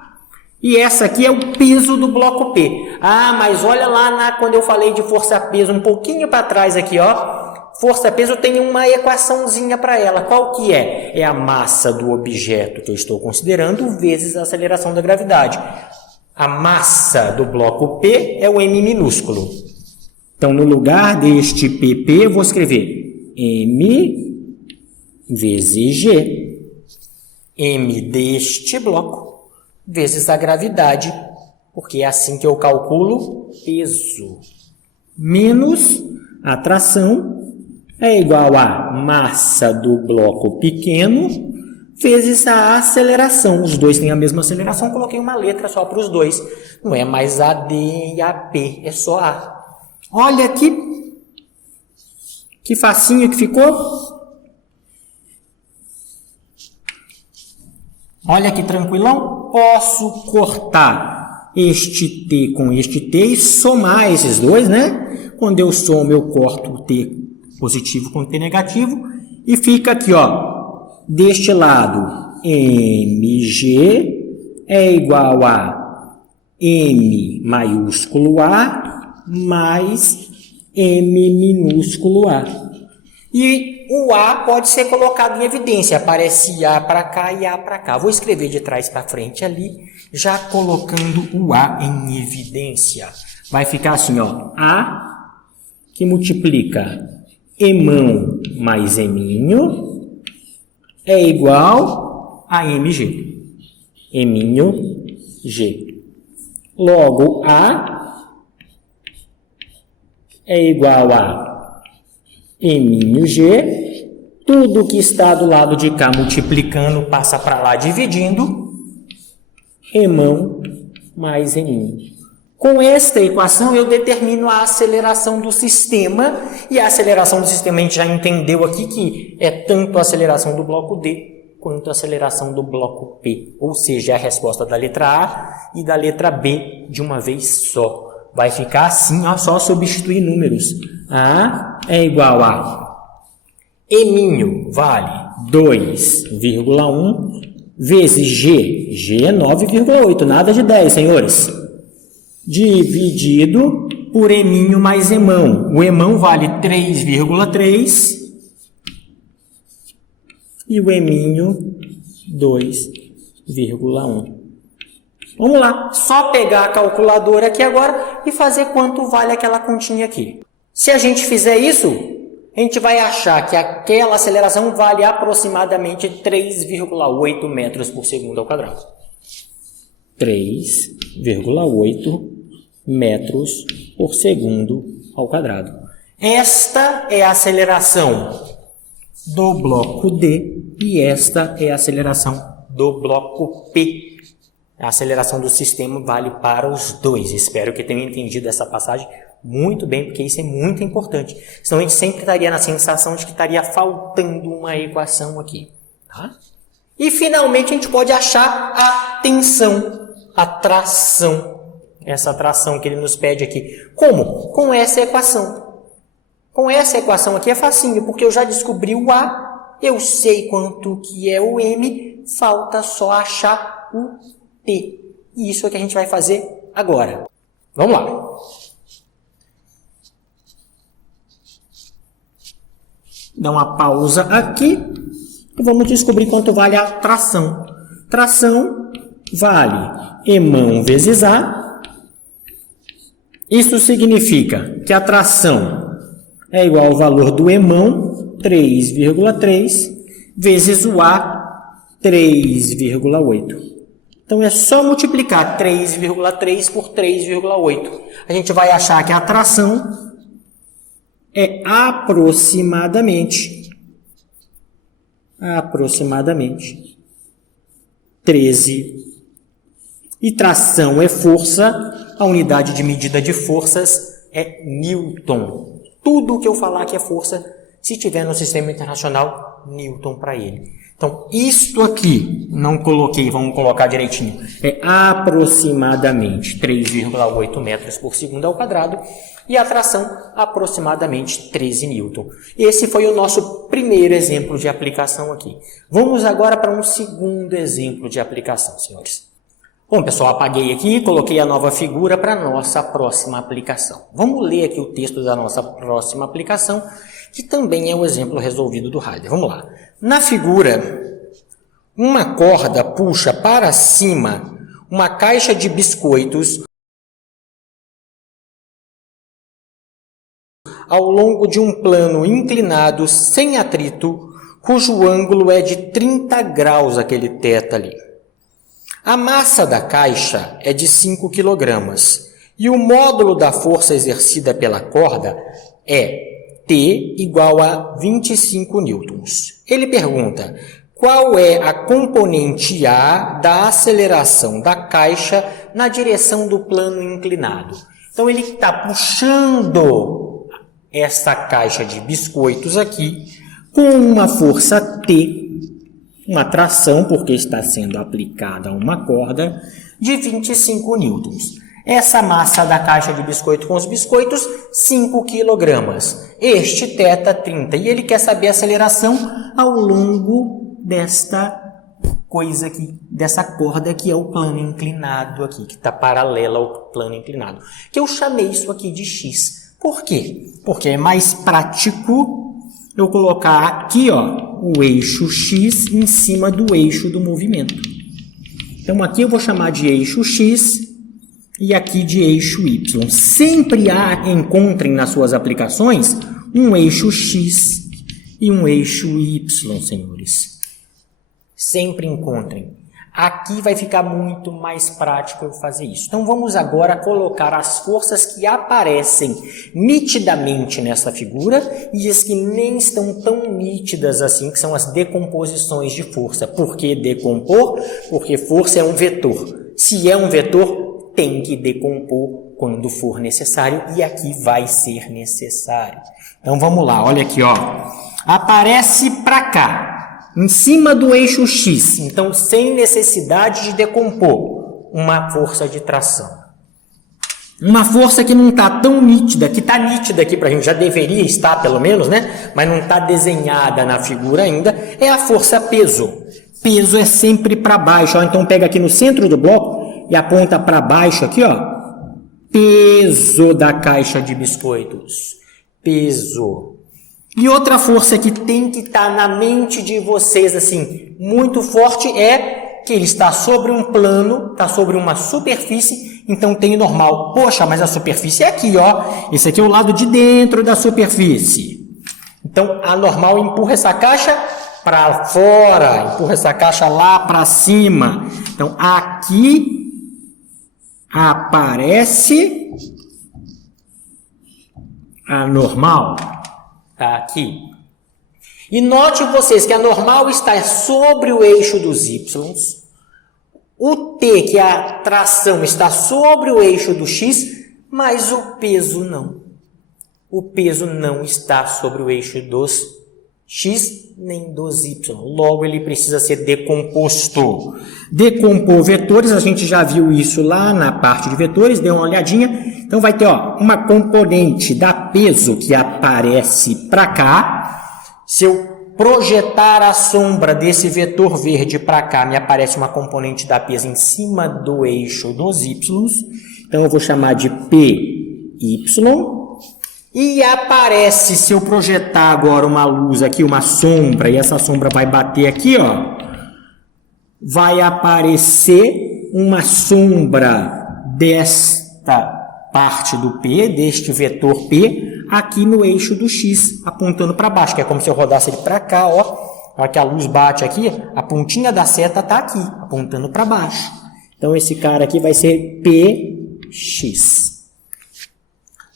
E essa aqui é o peso do bloco P. Ah, mas olha lá quando eu falei de força-peso, um pouquinho para trás aqui, ó. Força-peso tem uma equaçãozinha para ela. Qual que é? É a massa do objeto que eu estou considerando vezes a aceleração da gravidade. A massa do bloco P é o M minúsculo. Então, no lugar deste PP, eu vou escrever M vezes G. M deste bloco vezes a gravidade, porque é assim que eu calculo peso. Menos a tração é igual a massa do bloco pequeno vezes a aceleração. Os dois têm a mesma aceleração, coloquei uma letra só para os dois. Não é mais AD e AP, é só A. Olha aqui, que facinho que ficou. Olha que tranquilão, posso cortar este T com este T e somar esses dois, né? Quando eu somo, eu corto o T positivo com o T negativo e fica aqui, ó, deste lado, MG é igual a M maiúsculo A mais M minúsculo A. E o A pode ser colocado em evidência. Aparece A para cá e A para cá. Vou escrever de trás para frente ali, já colocando o A em evidência. Vai ficar assim, ó. A que multiplica Emão mais Eminho é igual a MG. Eminho G. Logo, A é igual a Eminho G, tudo que está do lado de cá multiplicando passa para lá dividindo, Emão mais Eminho. Com esta equação eu determino a aceleração do sistema, e a aceleração do sistema a gente já entendeu aqui que é tanto a aceleração do bloco D quanto a aceleração do bloco P, ou seja, a resposta da letra A e da letra B de uma vez só. Vai ficar assim, ó, só substituir números. A é igual a Eminho vale 2,1 vezes G. G é 9,8, nada de 10, senhores. Dividido por Eminho mais Emão. O Emão vale 3,3 e o Eminho 2,1. Vamos lá, só pegar a calculadora aqui agora e fazer quanto vale aquela continha aqui. Se a gente fizer isso, a gente vai achar que aquela aceleração vale aproximadamente 3,8 metros por segundo ao quadrado. 3,8 metros por segundo ao quadrado. Esta é a aceleração do bloco D e esta é a aceleração do bloco P. A aceleração do sistema vale para os dois. Espero que tenham entendido essa passagem muito bem, porque isso é muito importante. Senão a gente sempre estaria na sensação de que estaria faltando uma equação aqui. Tá? E finalmente a gente pode achar a tensão, a tração. Essa tração que ele nos pede aqui. Como? Com essa equação. Com essa equação aqui é facinho, porque eu já descobri o A, eu sei quanto que é o M, falta só achar o T. E isso é o que a gente vai fazer agora. Vamos lá. Dá uma pausa aqui e vamos descobrir quanto vale a tração. Tração vale Emão vezes A. Isso significa que a tração é igual ao valor do Emão, 3,3, vezes o A, 3,8. Então, é só multiplicar 3,3 por 3,8. A gente vai achar que a tração é aproximadamente 13. E tração é força, a unidade de medida de forças é Newton. Tudo o que eu falar que é força, se tiver no sistema internacional, Newton para ele. Então, isto aqui, não coloquei, vamos colocar direitinho, é aproximadamente 3,8 metros por segundo ao quadrado e a tração aproximadamente 13 newton. Esse foi o nosso primeiro exemplo de aplicação aqui. Vamos agora para um segundo exemplo de aplicação, senhores. Bom, pessoal, apaguei aqui e coloquei a nova figura para a nossa próxima aplicação. Vamos ler aqui o texto da nossa próxima aplicação, que também é o exemplo resolvido do Heider. Vamos lá. Na figura, uma corda puxa para cima uma caixa de biscoitos ao longo de um plano inclinado sem atrito, cujo ângulo é de 30 graus, aquele teto ali. A massa da caixa é de 5 kg e o módulo da força exercida pela corda é T igual a 25 newtons. Ele pergunta, qual é a componente A da aceleração da caixa na direção do plano inclinado? Então, ele está puxando essa caixa de biscoitos aqui com uma força T, uma tração, porque está sendo aplicada a uma corda, de 25 newtons. Essa massa da caixa de biscoito com os biscoitos, 5 kg. Este θ, 30. E ele quer saber a aceleração ao longo desta coisa aqui, dessa corda que é o plano inclinado aqui, que está paralela ao plano inclinado. Que eu chamei isso aqui de x. Por quê? Porque é mais prático eu colocar aqui, ó, o eixo x em cima do eixo do movimento. Então, aqui eu vou chamar de eixo x e aqui de eixo y. Sempre encontrem nas suas aplicações um eixo x e um eixo y, senhores. Sempre encontrem. Aqui vai ficar muito mais prático eu fazer isso. Então, vamos agora colocar as forças que aparecem nitidamente nessa figura e as que nem estão tão nítidas assim, que são as decomposições de força. Por que decompor? Porque força é um vetor. Se é um vetor, tem que decompor quando for necessário e aqui vai ser necessário. Então, vamos lá. Olha aqui, ó. Aparece para cá. Em cima do eixo x, então sem necessidade de decompor, uma força de tração. Uma força que não está tão nítida, que está nítida aqui para a gente, já deveria estar pelo menos, né? Mas não está desenhada na figura ainda, é a força peso. Peso é sempre para baixo. Ó. Então pega aqui no centro do bloco e aponta para baixo aqui, ó. Peso da caixa de biscoitos. Peso. E outra força que tem que estar na mente de vocês, assim, muito forte, é que ele está sobre um plano, está sobre uma superfície, então tem o normal. Poxa, mas a superfície é aqui, ó. Esse aqui é o lado de dentro da superfície. Então, a normal empurra essa caixa para fora, empurra essa caixa lá para cima. Então, aqui aparece a normal. Tá aqui. E note vocês que a normal está sobre o eixo dos y. O t, que é a tração, está sobre o eixo do x, mas o peso não. O peso não está sobre o eixo dos x nem dos y. Logo, ele precisa ser decomposto. Decompor vetores, a gente já viu isso lá na parte de vetores, dê uma olhadinha. Então, vai ter ó, uma componente da peso que aparece para cá. Se eu projetar a sombra desse vetor verde para cá, me aparece uma componente da peso em cima do eixo dos y. Então, eu vou chamar de PY. E aparece, se eu projetar agora uma luz aqui, uma sombra, e essa sombra vai bater aqui, ó, vai aparecer uma sombra desta parte do P, deste vetor P, aqui no eixo do X, apontando para baixo, que é como se eu rodasse ele para cá, ó. Na hora que a luz bate aqui, a pontinha da seta está aqui, apontando para baixo. Então, esse cara aqui vai ser PX.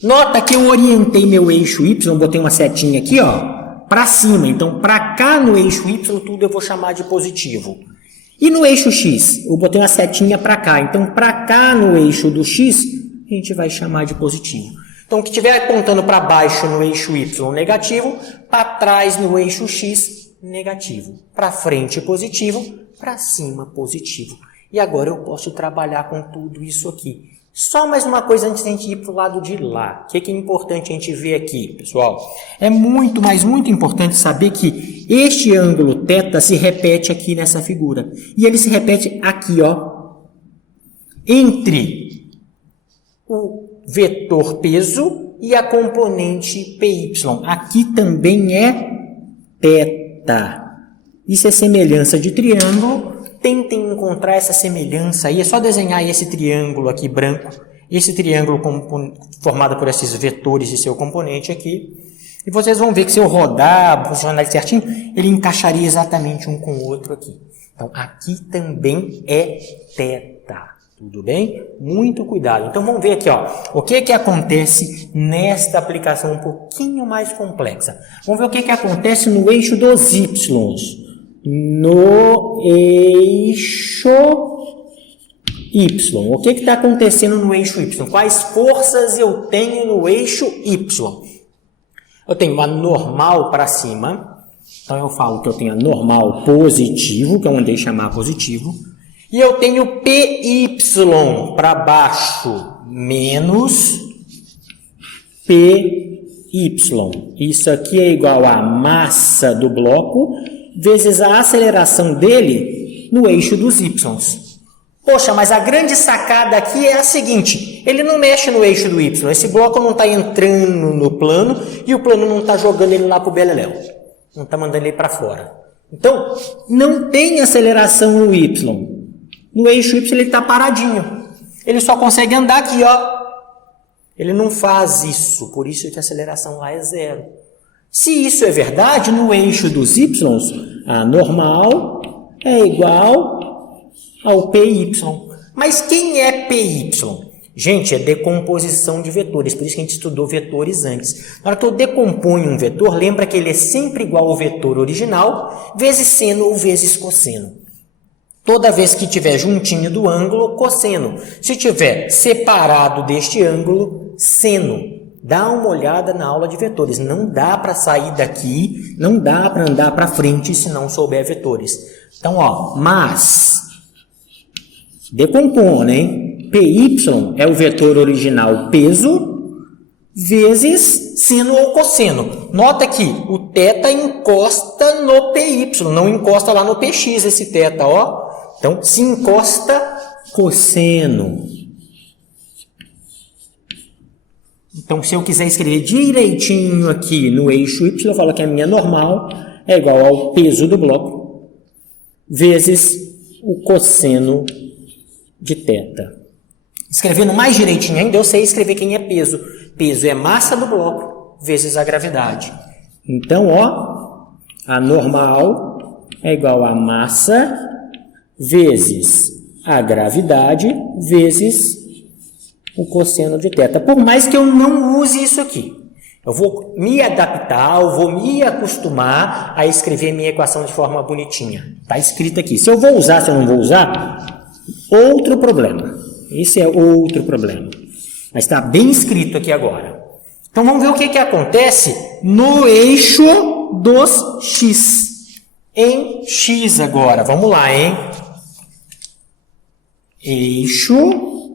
Nota que eu orientei meu eixo Y, botei uma setinha aqui, ó, para cima. Então, para cá no eixo Y, tudo eu vou chamar de positivo. E no eixo X, eu botei uma setinha para cá. Então, para cá no eixo do X, a gente vai chamar de positivo. Então, o que estiver apontando para baixo no eixo Y, negativo. Para trás no eixo X, negativo. Para frente, positivo. Para cima, positivo. E agora eu posso trabalhar com tudo isso aqui. Só mais uma coisa antes de a gente ir para o lado de lá. O que é importante a gente ver aqui, pessoal? É muito, mas muito importante saber que este ângulo θ se repete aqui nessa figura. E ele se repete aqui, ó, entre o vetor peso e a componente PY. Aqui também é θ. Isso é semelhança de triângulo. Tentem encontrar essa semelhança aí. É só desenhar esse triângulo aqui branco. Esse triângulo formado por esses vetores de seu componente aqui. E vocês vão ver que se eu rodar, posicionar ele certinho, ele encaixaria exatamente um com o outro aqui. Então, aqui também é θ. Tudo bem? Muito cuidado. Então, vamos ver aqui, ó, o que acontece nesta aplicação um pouquinho mais complexa. Vamos ver o que acontece no eixo dos y. No eixo Y. O que está acontecendo no eixo Y? Quais forças eu tenho no eixo Y? Eu tenho a normal para cima. Então, eu falo que eu tenho a normal positivo, que eu mandei chamar positivo. E eu tenho PY para baixo menos PY. Isso aqui é igual à massa do bloco vezes a aceleração dele no eixo dos y. Poxa, mas a grande sacada aqui é a seguinte, ele não mexe no eixo do y, esse bloco não está entrando no plano e o plano não está jogando ele lá para o beleléu, não está mandando ele para fora. Então, não tem aceleração no y. No eixo y ele está paradinho, ele só consegue andar aqui, ó. Ele não faz isso, por isso que a aceleração lá é zero. Se isso é verdade, no eixo dos y, a normal é igual ao PY. Mas quem é PY? Gente, é decomposição de vetores, por isso que a gente estudou vetores antes. Na hora que eu decomponho um vetor, lembra que ele é sempre igual ao vetor original, vezes seno ou vezes cosseno. Toda vez que estiver juntinho do ângulo, cosseno. Se estiver separado deste ângulo, seno. Dá uma olhada na aula de vetores. Não dá para sair daqui, não dá para andar para frente se não souber vetores. Então, ó, mas decompondo, hein? PY é o vetor original peso vezes seno ou cosseno. Nota que o θ encosta no PY, não encosta lá no PX esse θ, ó. Então, se encosta cosseno. Então, se eu quiser escrever direitinho aqui no eixo Y, eu falo que a minha normal é igual ao peso do bloco vezes o cosseno de θ. Escrevendo mais direitinho ainda, eu sei escrever quem é peso. Peso é massa do bloco vezes a gravidade. Então, ó, a normal é igual a massa vezes a gravidade vezes o cosseno de θ. Por mais que eu não use isso aqui, eu vou me adaptar, eu vou me acostumar a escrever minha equação de forma bonitinha. Está escrito aqui. Se eu vou usar, se eu não vou usar, outro problema. Esse é outro problema. Mas está bem escrito aqui agora. Então, vamos ver o que acontece no eixo dos x. Em x agora. Vamos lá, hein? Eixo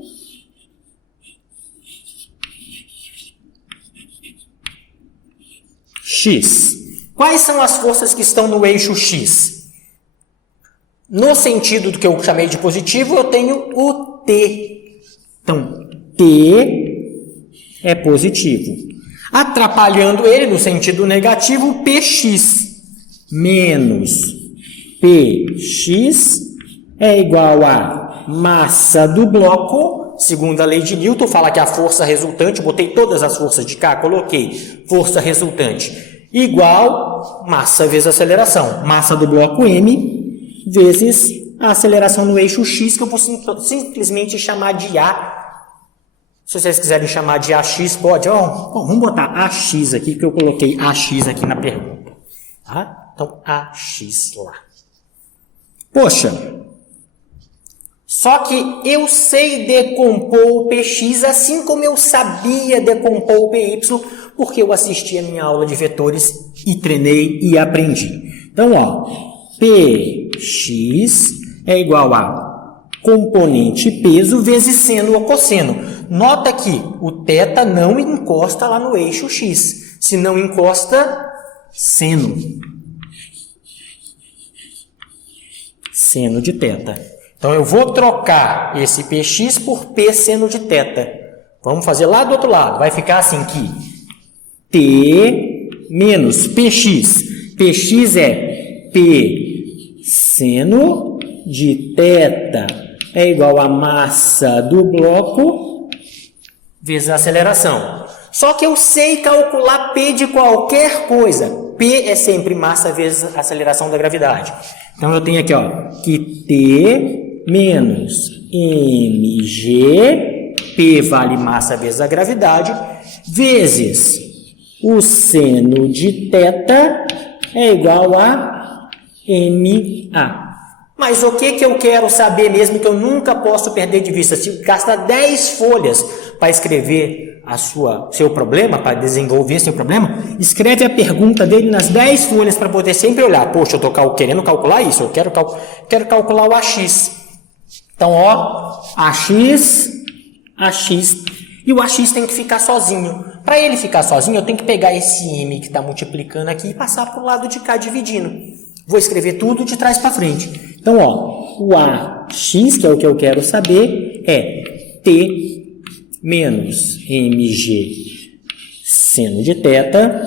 x. Quais são as forças que estão no eixo x? No sentido do que eu chamei de positivo, eu tenho o T. Então, T é positivo. Atrapalhando ele, no sentido negativo, Px menos Px é igual a massa do bloco, segundo a lei de Newton, fala que a força resultante, botei todas as forças de cá, coloquei força resultante, igual massa vezes aceleração. Massa do bloco M vezes a aceleração no eixo x, que eu vou simplesmente chamar de A. Se vocês quiserem chamar de AX, pode. Bom, vamos botar AX aqui, que eu coloquei AX aqui na pergunta. Tá? Então, AX lá. Poxa, só que eu sei decompor o PX assim como eu sabia decompor o PY, porque eu assisti a minha aula de vetores e treinei e aprendi. Então, ó, Px é igual a componente peso vezes seno ou cosseno. Nota que o θ não encosta lá no eixo x. Se não encosta, seno. Seno de θ. Então, eu vou trocar esse Px por P seno de θ. Vamos fazer lá do outro lado. Vai ficar assim que T menos Px. Px é P seno de θ é igual a massa do bloco vezes a aceleração. Só que eu sei calcular P de qualquer coisa. P é sempre massa vezes a aceleração da gravidade. Então, eu tenho aqui, ó, que T menos mg, P vale massa vezes a gravidade, vezes o seno de θ é igual a ma. Mas o que eu quero saber mesmo, que eu nunca posso perder de vista? Se gastar 10 folhas para escrever seu problema, para desenvolver seu problema, escreve a pergunta dele nas 10 folhas para poder sempre olhar. Poxa, eu estou querendo calcular isso, eu quero calcular o AX. Então, ó, AX, e o AX tem que ficar sozinho. Para ele ficar sozinho, eu tenho que pegar esse M que está multiplicando aqui e passar para o lado de cá dividindo. Vou escrever tudo de trás para frente. Então, ó, o AX, que é o que eu quero saber, é T menos mg seno de θ,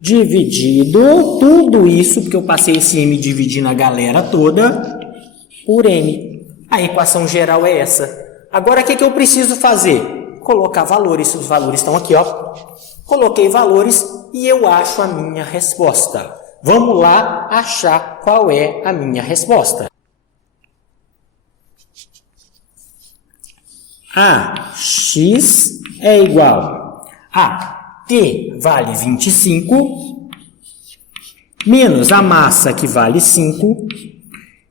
dividido tudo isso, porque eu passei esse M dividindo a galera toda, por M. A equação geral é essa. Agora, o que eu preciso fazer? Colocar valores. Os valores estão aqui, ó. Coloquei valores e eu acho a minha resposta. Vamos lá achar qual é a minha resposta. AX é igual a T vale 25, menos a massa que vale 5,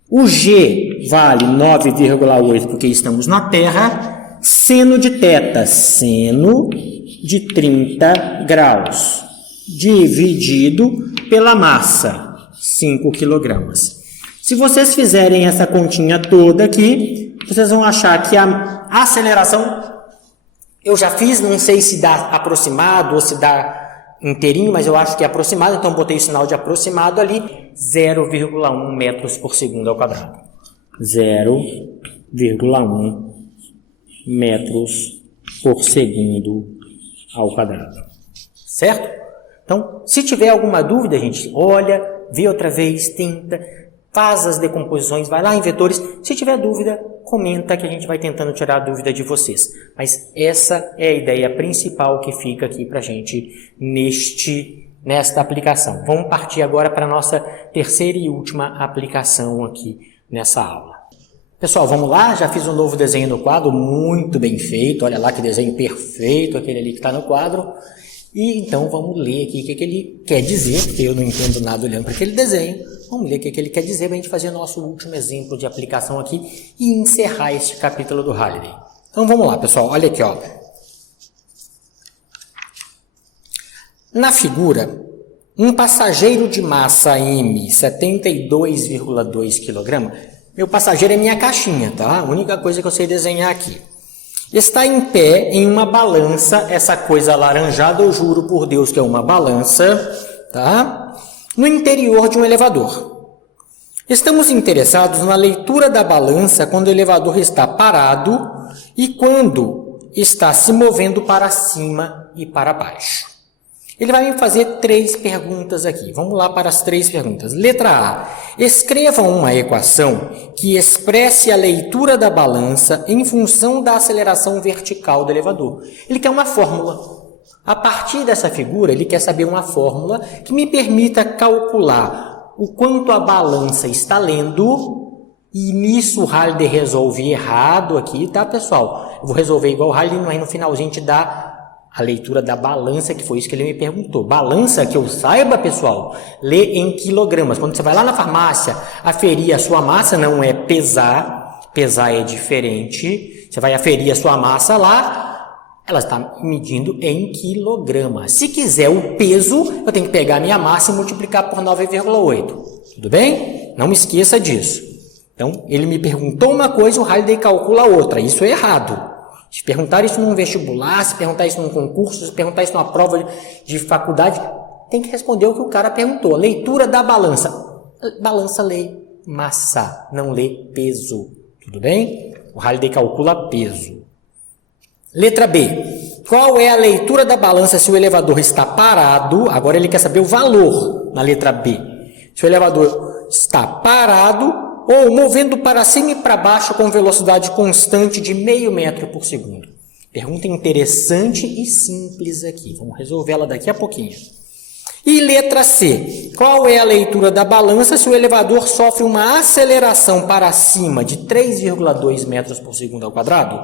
o G vale 9,8 porque estamos na Terra, seno de θ, seno de 30 graus, dividido pela massa, 5 kg. Se vocês fizerem essa continha toda aqui, vocês vão achar que a aceleração Eu já fiz, não sei se dá aproximado ou se dá inteirinho, mas eu acho que é aproximado, então botei o sinal de aproximado ali, 0,1 metros por segundo ao quadrado. 0,1 metros por segundo ao quadrado. Certo? Então, se tiver alguma dúvida, gente, olha, vê outra vez, tenta, faz as decomposições, vai lá em vetores. Se tiver dúvida, comenta que a gente vai tentando tirar a dúvida de vocês. Mas essa é a ideia principal que fica aqui para a gente nesta aplicação. Vamos partir agora para a nossa terceira e última aplicação aqui nessa aula. Pessoal, vamos lá, já fiz um novo desenho no quadro, muito bem feito, olha lá que desenho perfeito, aquele ali que está no quadro. E então vamos ler aqui o que ele quer dizer, porque eu não entendo nada olhando para aquele desenho. Vamos ler o que ele quer dizer para a gente fazer nosso último exemplo de aplicação aqui e encerrar este capítulo do Halliday. Então vamos lá, pessoal, olha aqui, ó. Na figura, um passageiro de massa M, 72,2 kg, meu passageiro é minha caixinha, tá? A única coisa que eu sei desenhar aqui. Está em pé em uma balança, essa coisa alaranjada, eu juro por Deus que é uma balança, tá? No interior de um elevador. Estamos interessados na leitura da balança quando o elevador está parado e quando está se movendo para cima e para baixo. Ele vai me fazer 3 perguntas aqui. Vamos lá para as 3 perguntas. Letra A. Escreva uma equação que expresse a leitura da balança em função da aceleração vertical do elevador. Ele quer uma fórmula. A partir dessa figura, ele quer saber uma fórmula que me permita calcular o quanto a balança está lendo. E nisso o Halliday resolve errado aqui, tá, pessoal? Eu vou resolver igual o Halliday, mas no finalzinho a gente dá a leitura da balança, que foi isso que ele me perguntou. Balança, que eu saiba, pessoal, lê em quilogramas. Quando você vai lá na farmácia aferir a sua massa, não é pesar. Pesar é diferente. Você vai aferir a sua massa lá, ela está medindo em quilogramas. Se quiser o peso, eu tenho que pegar a minha massa e multiplicar por 9,8. Tudo bem? Não me esqueça disso. Então, ele me perguntou uma coisa, o Halliday calcula outra. Isso é errado. Se perguntar isso num vestibular, se perguntar isso num concurso, se perguntar isso numa prova de faculdade, tem que responder o que o cara perguntou. Leitura da balança. Balança lê massa, não lê peso. Tudo bem? O Halliday calcula peso. Letra B. Qual é a leitura da balança se o elevador está parado? Agora ele quer saber o valor na letra B. Se o elevador está parado ou movendo para cima e para baixo com velocidade constante de 0,5 metro por segundo. Pergunta interessante e simples aqui. Vamos resolvê-la daqui a pouquinho. E letra C. Qual é a leitura da balança se o elevador sofre uma aceleração para cima de 3,2 metros por segundo ao quadrado?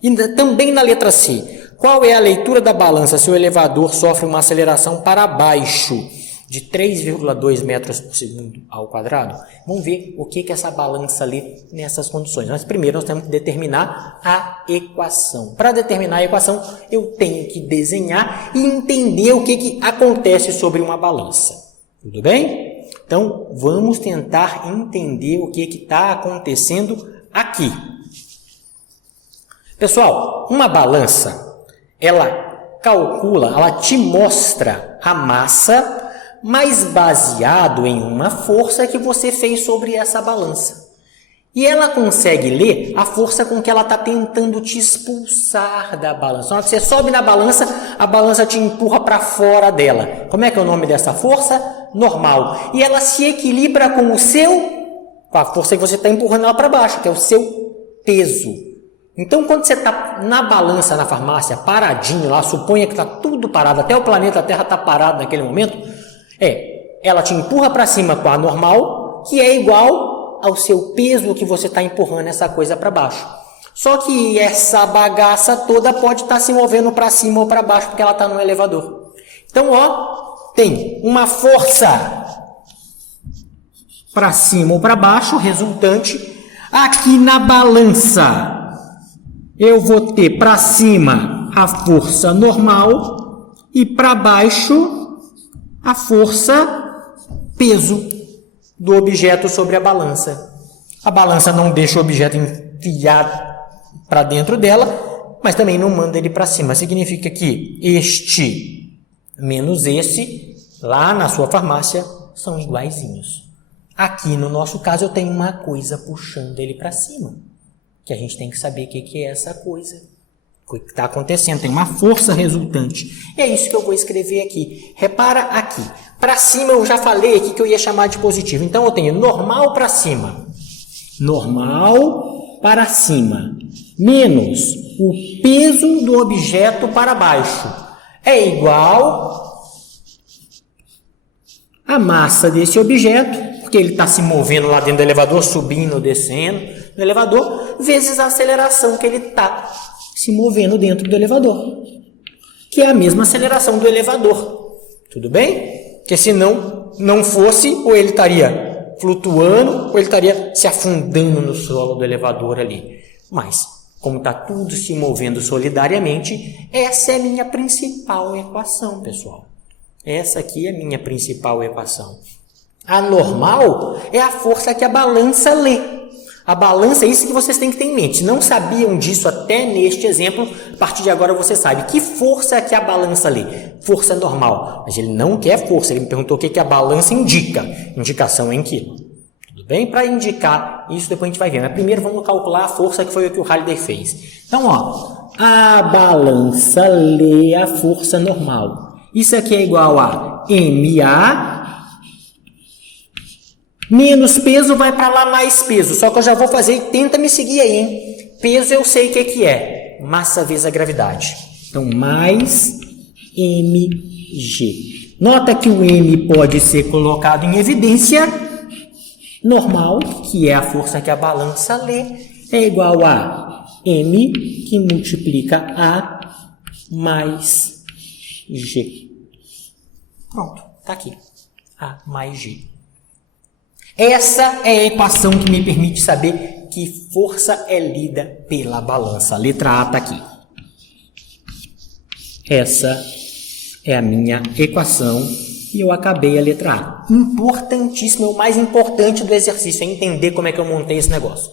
E também na letra C. Qual é a leitura da balança se o elevador sofre uma aceleração para baixo de 3,2 metros por segundo ao quadrado? Vamos ver o que essa balança lê nessas condições. Mas primeiro nós temos que determinar a equação. Para determinar a equação, eu tenho que desenhar e entender o que acontece sobre uma balança. Tudo bem? Então, vamos tentar entender o que está acontecendo aqui. Pessoal, uma balança, ela calcula, ela te mostra a massa, mas baseado em uma força que você fez sobre essa balança. E ela consegue ler a força com que ela está tentando te expulsar da balança. Na hora que você sobe na balança, a balança te empurra para fora dela. Como é que é o nome dessa força? Normal. E ela se equilibra com com a força que você está empurrando ela para baixo, que é o seu peso. Então, quando você está na balança na farmácia, paradinho lá, suponha que está tudo parado, até o planeta Terra está parado naquele momento, ela te empurra para cima com a normal, que é igual ao seu peso que você está empurrando essa coisa para baixo. Só que essa bagaça toda pode estar se movendo para cima ou para baixo, porque ela está no elevador. Então, tem uma força para cima ou para baixo, resultante. Aqui na balança, eu vou ter para cima a força normal e para baixo a força peso do objeto sobre a balança. A balança não deixa o objeto enfiar para dentro dela, mas também não manda ele para cima. Significa que este menos esse, lá na sua farmácia, são iguaizinhos. Aqui, no nosso caso, eu tenho uma coisa puxando ele para cima, que a gente tem que saber o que é essa coisa. O que está acontecendo? Tem uma força resultante. E é isso que eu vou escrever aqui. Repara aqui. Para cima eu já falei aqui que eu ia chamar de positivo. Então eu tenho normal para cima. Normal para cima. Menos o peso do objeto para baixo. É igual a massa desse objeto, porque ele está se movendo lá dentro do elevador, subindo, descendo no elevador, vezes a aceleração que ele está se movendo dentro do elevador, que é a mesma aceleração do elevador. Tudo bem? Porque se não fosse, ou ele estaria flutuando, ou ele estaria se afundando no solo do elevador ali. Mas, como está tudo se movendo solidariamente, essa é a minha principal equação, pessoal. Essa aqui é a minha principal equação. A normal é a força que a balança lê. A balança é isso que vocês têm que ter em mente. Não sabiam disso até neste exemplo, a partir de agora você sabe. Que força é que a balança lê? Força normal. Mas ele não quer força, ele me perguntou o que a balança indica. Indicação em quilo. Tudo bem? Para indicar isso, depois a gente vai ver. Mas primeiro vamos calcular a força, que foi o que o Halliday fez. Então, ó, a balança lê a força normal. Isso aqui é igual a MA menos peso vai para lá mais peso. Só que eu já vou fazer e tenta me seguir aí, hein? Peso eu sei o que é. Massa vezes a gravidade. Então, mais mg. Nota que o m pode ser colocado em evidência. Normal, que é a força que a balança lê, é igual a m, que multiplica a mais g. Pronto, está aqui. A mais g. Essa é a equação que me permite saber que força é lida pela balança. A letra A está aqui. Essa é a minha equação e eu acabei a letra A. Importantíssimo, é o mais importante do exercício, é entender como é que eu montei esse negócio.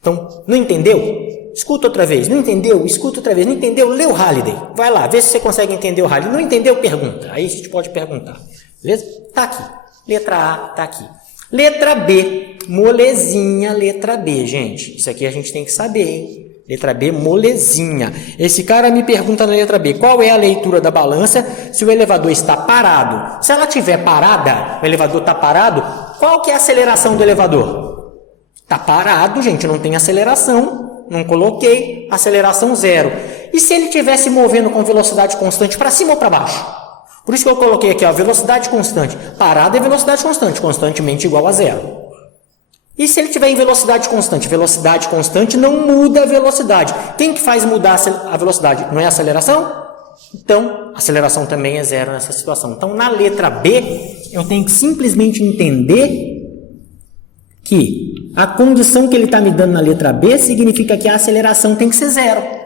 Então, não entendeu? Escuta outra vez. Não entendeu? Escuta outra vez. Não entendeu? Lê o Halliday. Vai lá, vê se você consegue entender o Halliday. Não entendeu? Pergunta. Aí a gente pode perguntar. Beleza? Está aqui. Letra A está aqui. Letra B, molezinha, letra B, gente. Isso aqui a gente tem que saber, hein? Letra B, molezinha. Esse cara me pergunta na letra B, qual é a leitura da balança se o elevador está parado? Se ela estiver parada, o elevador está parado, qual que é a aceleração do elevador? Está parado, gente, não tem aceleração. Não coloquei, aceleração 0. E se ele estiver se movendo com velocidade constante para cima ou para baixo? Por isso que eu coloquei aqui, ó, velocidade constante. Parada é velocidade constante, constantemente igual a 0. E se ele estiver em velocidade constante? Velocidade constante não muda a velocidade. Quem que faz mudar a velocidade? Não é a aceleração? Então, a aceleração também é 0 nessa situação. Então, na letra B, eu tenho que simplesmente entender que a condição que ele está me dando na letra B significa que a aceleração tem que ser 0.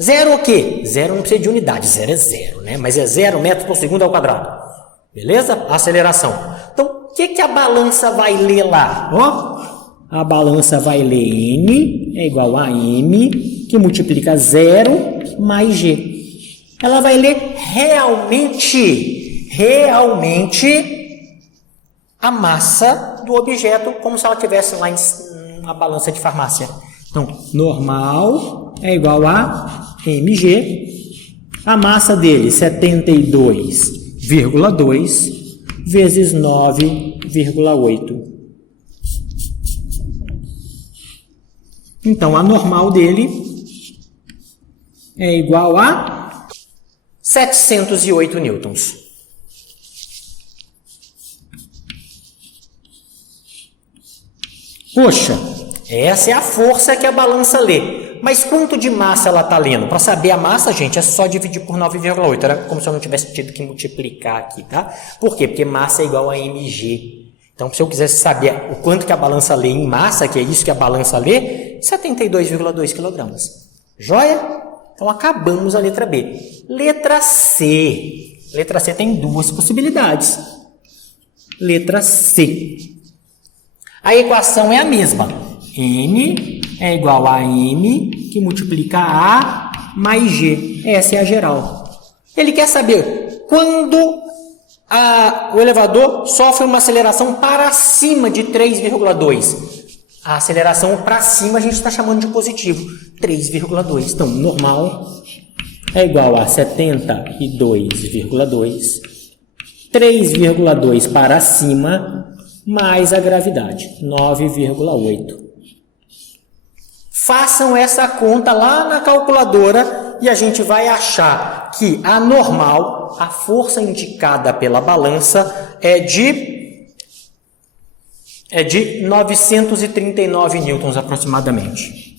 0 o quê? 0 não precisa de unidade, 0 é 0, né? Mas é 0 metros por segundo ao quadrado. Beleza? Aceleração. Então, o que a balança vai ler lá? Ó, a balança vai ler N é igual a M, que multiplica 0 mais G. Ela vai ler realmente a massa do objeto, como se ela tivesse lá em uma balança de farmácia. Então, normal é igual a mg, a massa dele 72,2 vezes 9,8. Então, a normal dele é igual a 708 newtons. Poxa, essa é a força que a balança lê. Mas quanto de massa ela está lendo? Para saber a massa, gente, é só dividir por 9,8. Era como se eu não tivesse tido que multiplicar aqui, tá? Por quê? Porque massa é igual a mg. Então, se eu quisesse saber o quanto que a balança lê em massa, que é isso que a balança lê, 72,2 kg. Joia? Então, acabamos a letra B. Letra C. Letra C tem duas possibilidades. Letra C. A equação é a mesma. N é igual a M, que multiplica A mais G. Essa é a geral. Ele quer saber quando o elevador sofre uma aceleração para cima de 3,2. A aceleração para cima a gente está chamando de positivo, 3,2. Então, normal é igual a 72,2. 3,2 para cima mais a gravidade, 9,8. Façam essa conta lá na calculadora e a gente vai achar que a normal, a força indicada pela balança, é de 939 newtons aproximadamente.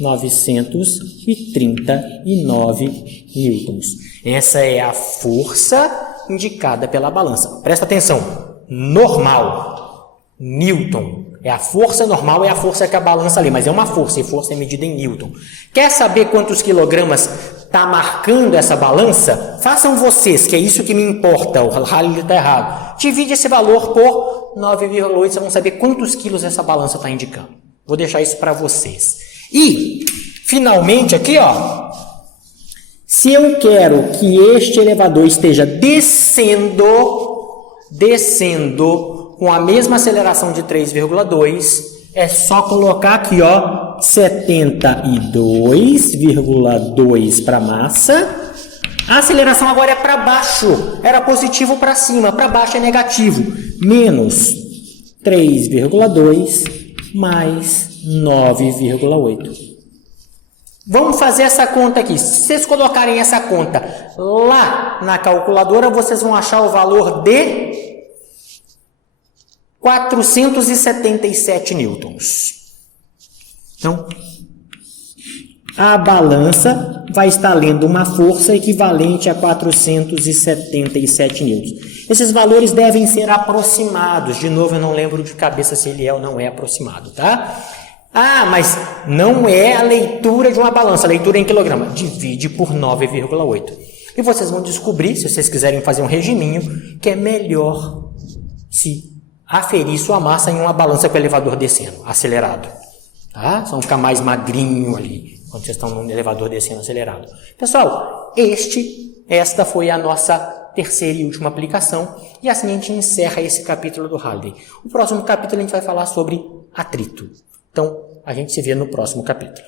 939 newtons. Essa é a força indicada pela balança. Presta atenção. Normal. Newton. É a força normal, é a força que a balança ali, mas é uma força, e força é medida em Newton. Quer saber quantos quilogramas está marcando essa balança? Façam vocês, que é isso que me importa, o Halley está errado. Divide esse valor por 9,8, vocês vão saber quantos quilos essa balança está indicando. Vou deixar isso para vocês. E, finalmente, aqui, ó, se eu quero que este elevador esteja descendo com a mesma aceleração de 3,2, é só colocar aqui, ó, 72,2 para a massa. A aceleração agora é para baixo, era positivo para cima, para baixo é negativo. Menos 3,2 mais 9,8. Vamos fazer essa conta aqui. Se vocês colocarem essa conta lá na calculadora, vocês vão achar o valor de 477 newtons. Então, a balança vai estar lendo uma força equivalente a 477 newtons. Esses valores devem ser aproximados. De novo, eu não lembro de cabeça se ele é ou não é aproximado, tá? Ah, mas não é a leitura de uma balança, a leitura em quilograma. Divide por 9,8. E vocês vão descobrir, se vocês quiserem fazer um regiminho, que é melhor se aferir sua massa em uma balança com o elevador descendo, acelerado. Tá? Vocês vão ficar mais magrinho ali, quando vocês estão no elevador descendo acelerado. Pessoal, esta foi a nossa terceira e última aplicação, e assim a gente encerra esse capítulo do Halley. O próximo capítulo a gente vai falar sobre atrito. Então, a gente se vê no próximo capítulo.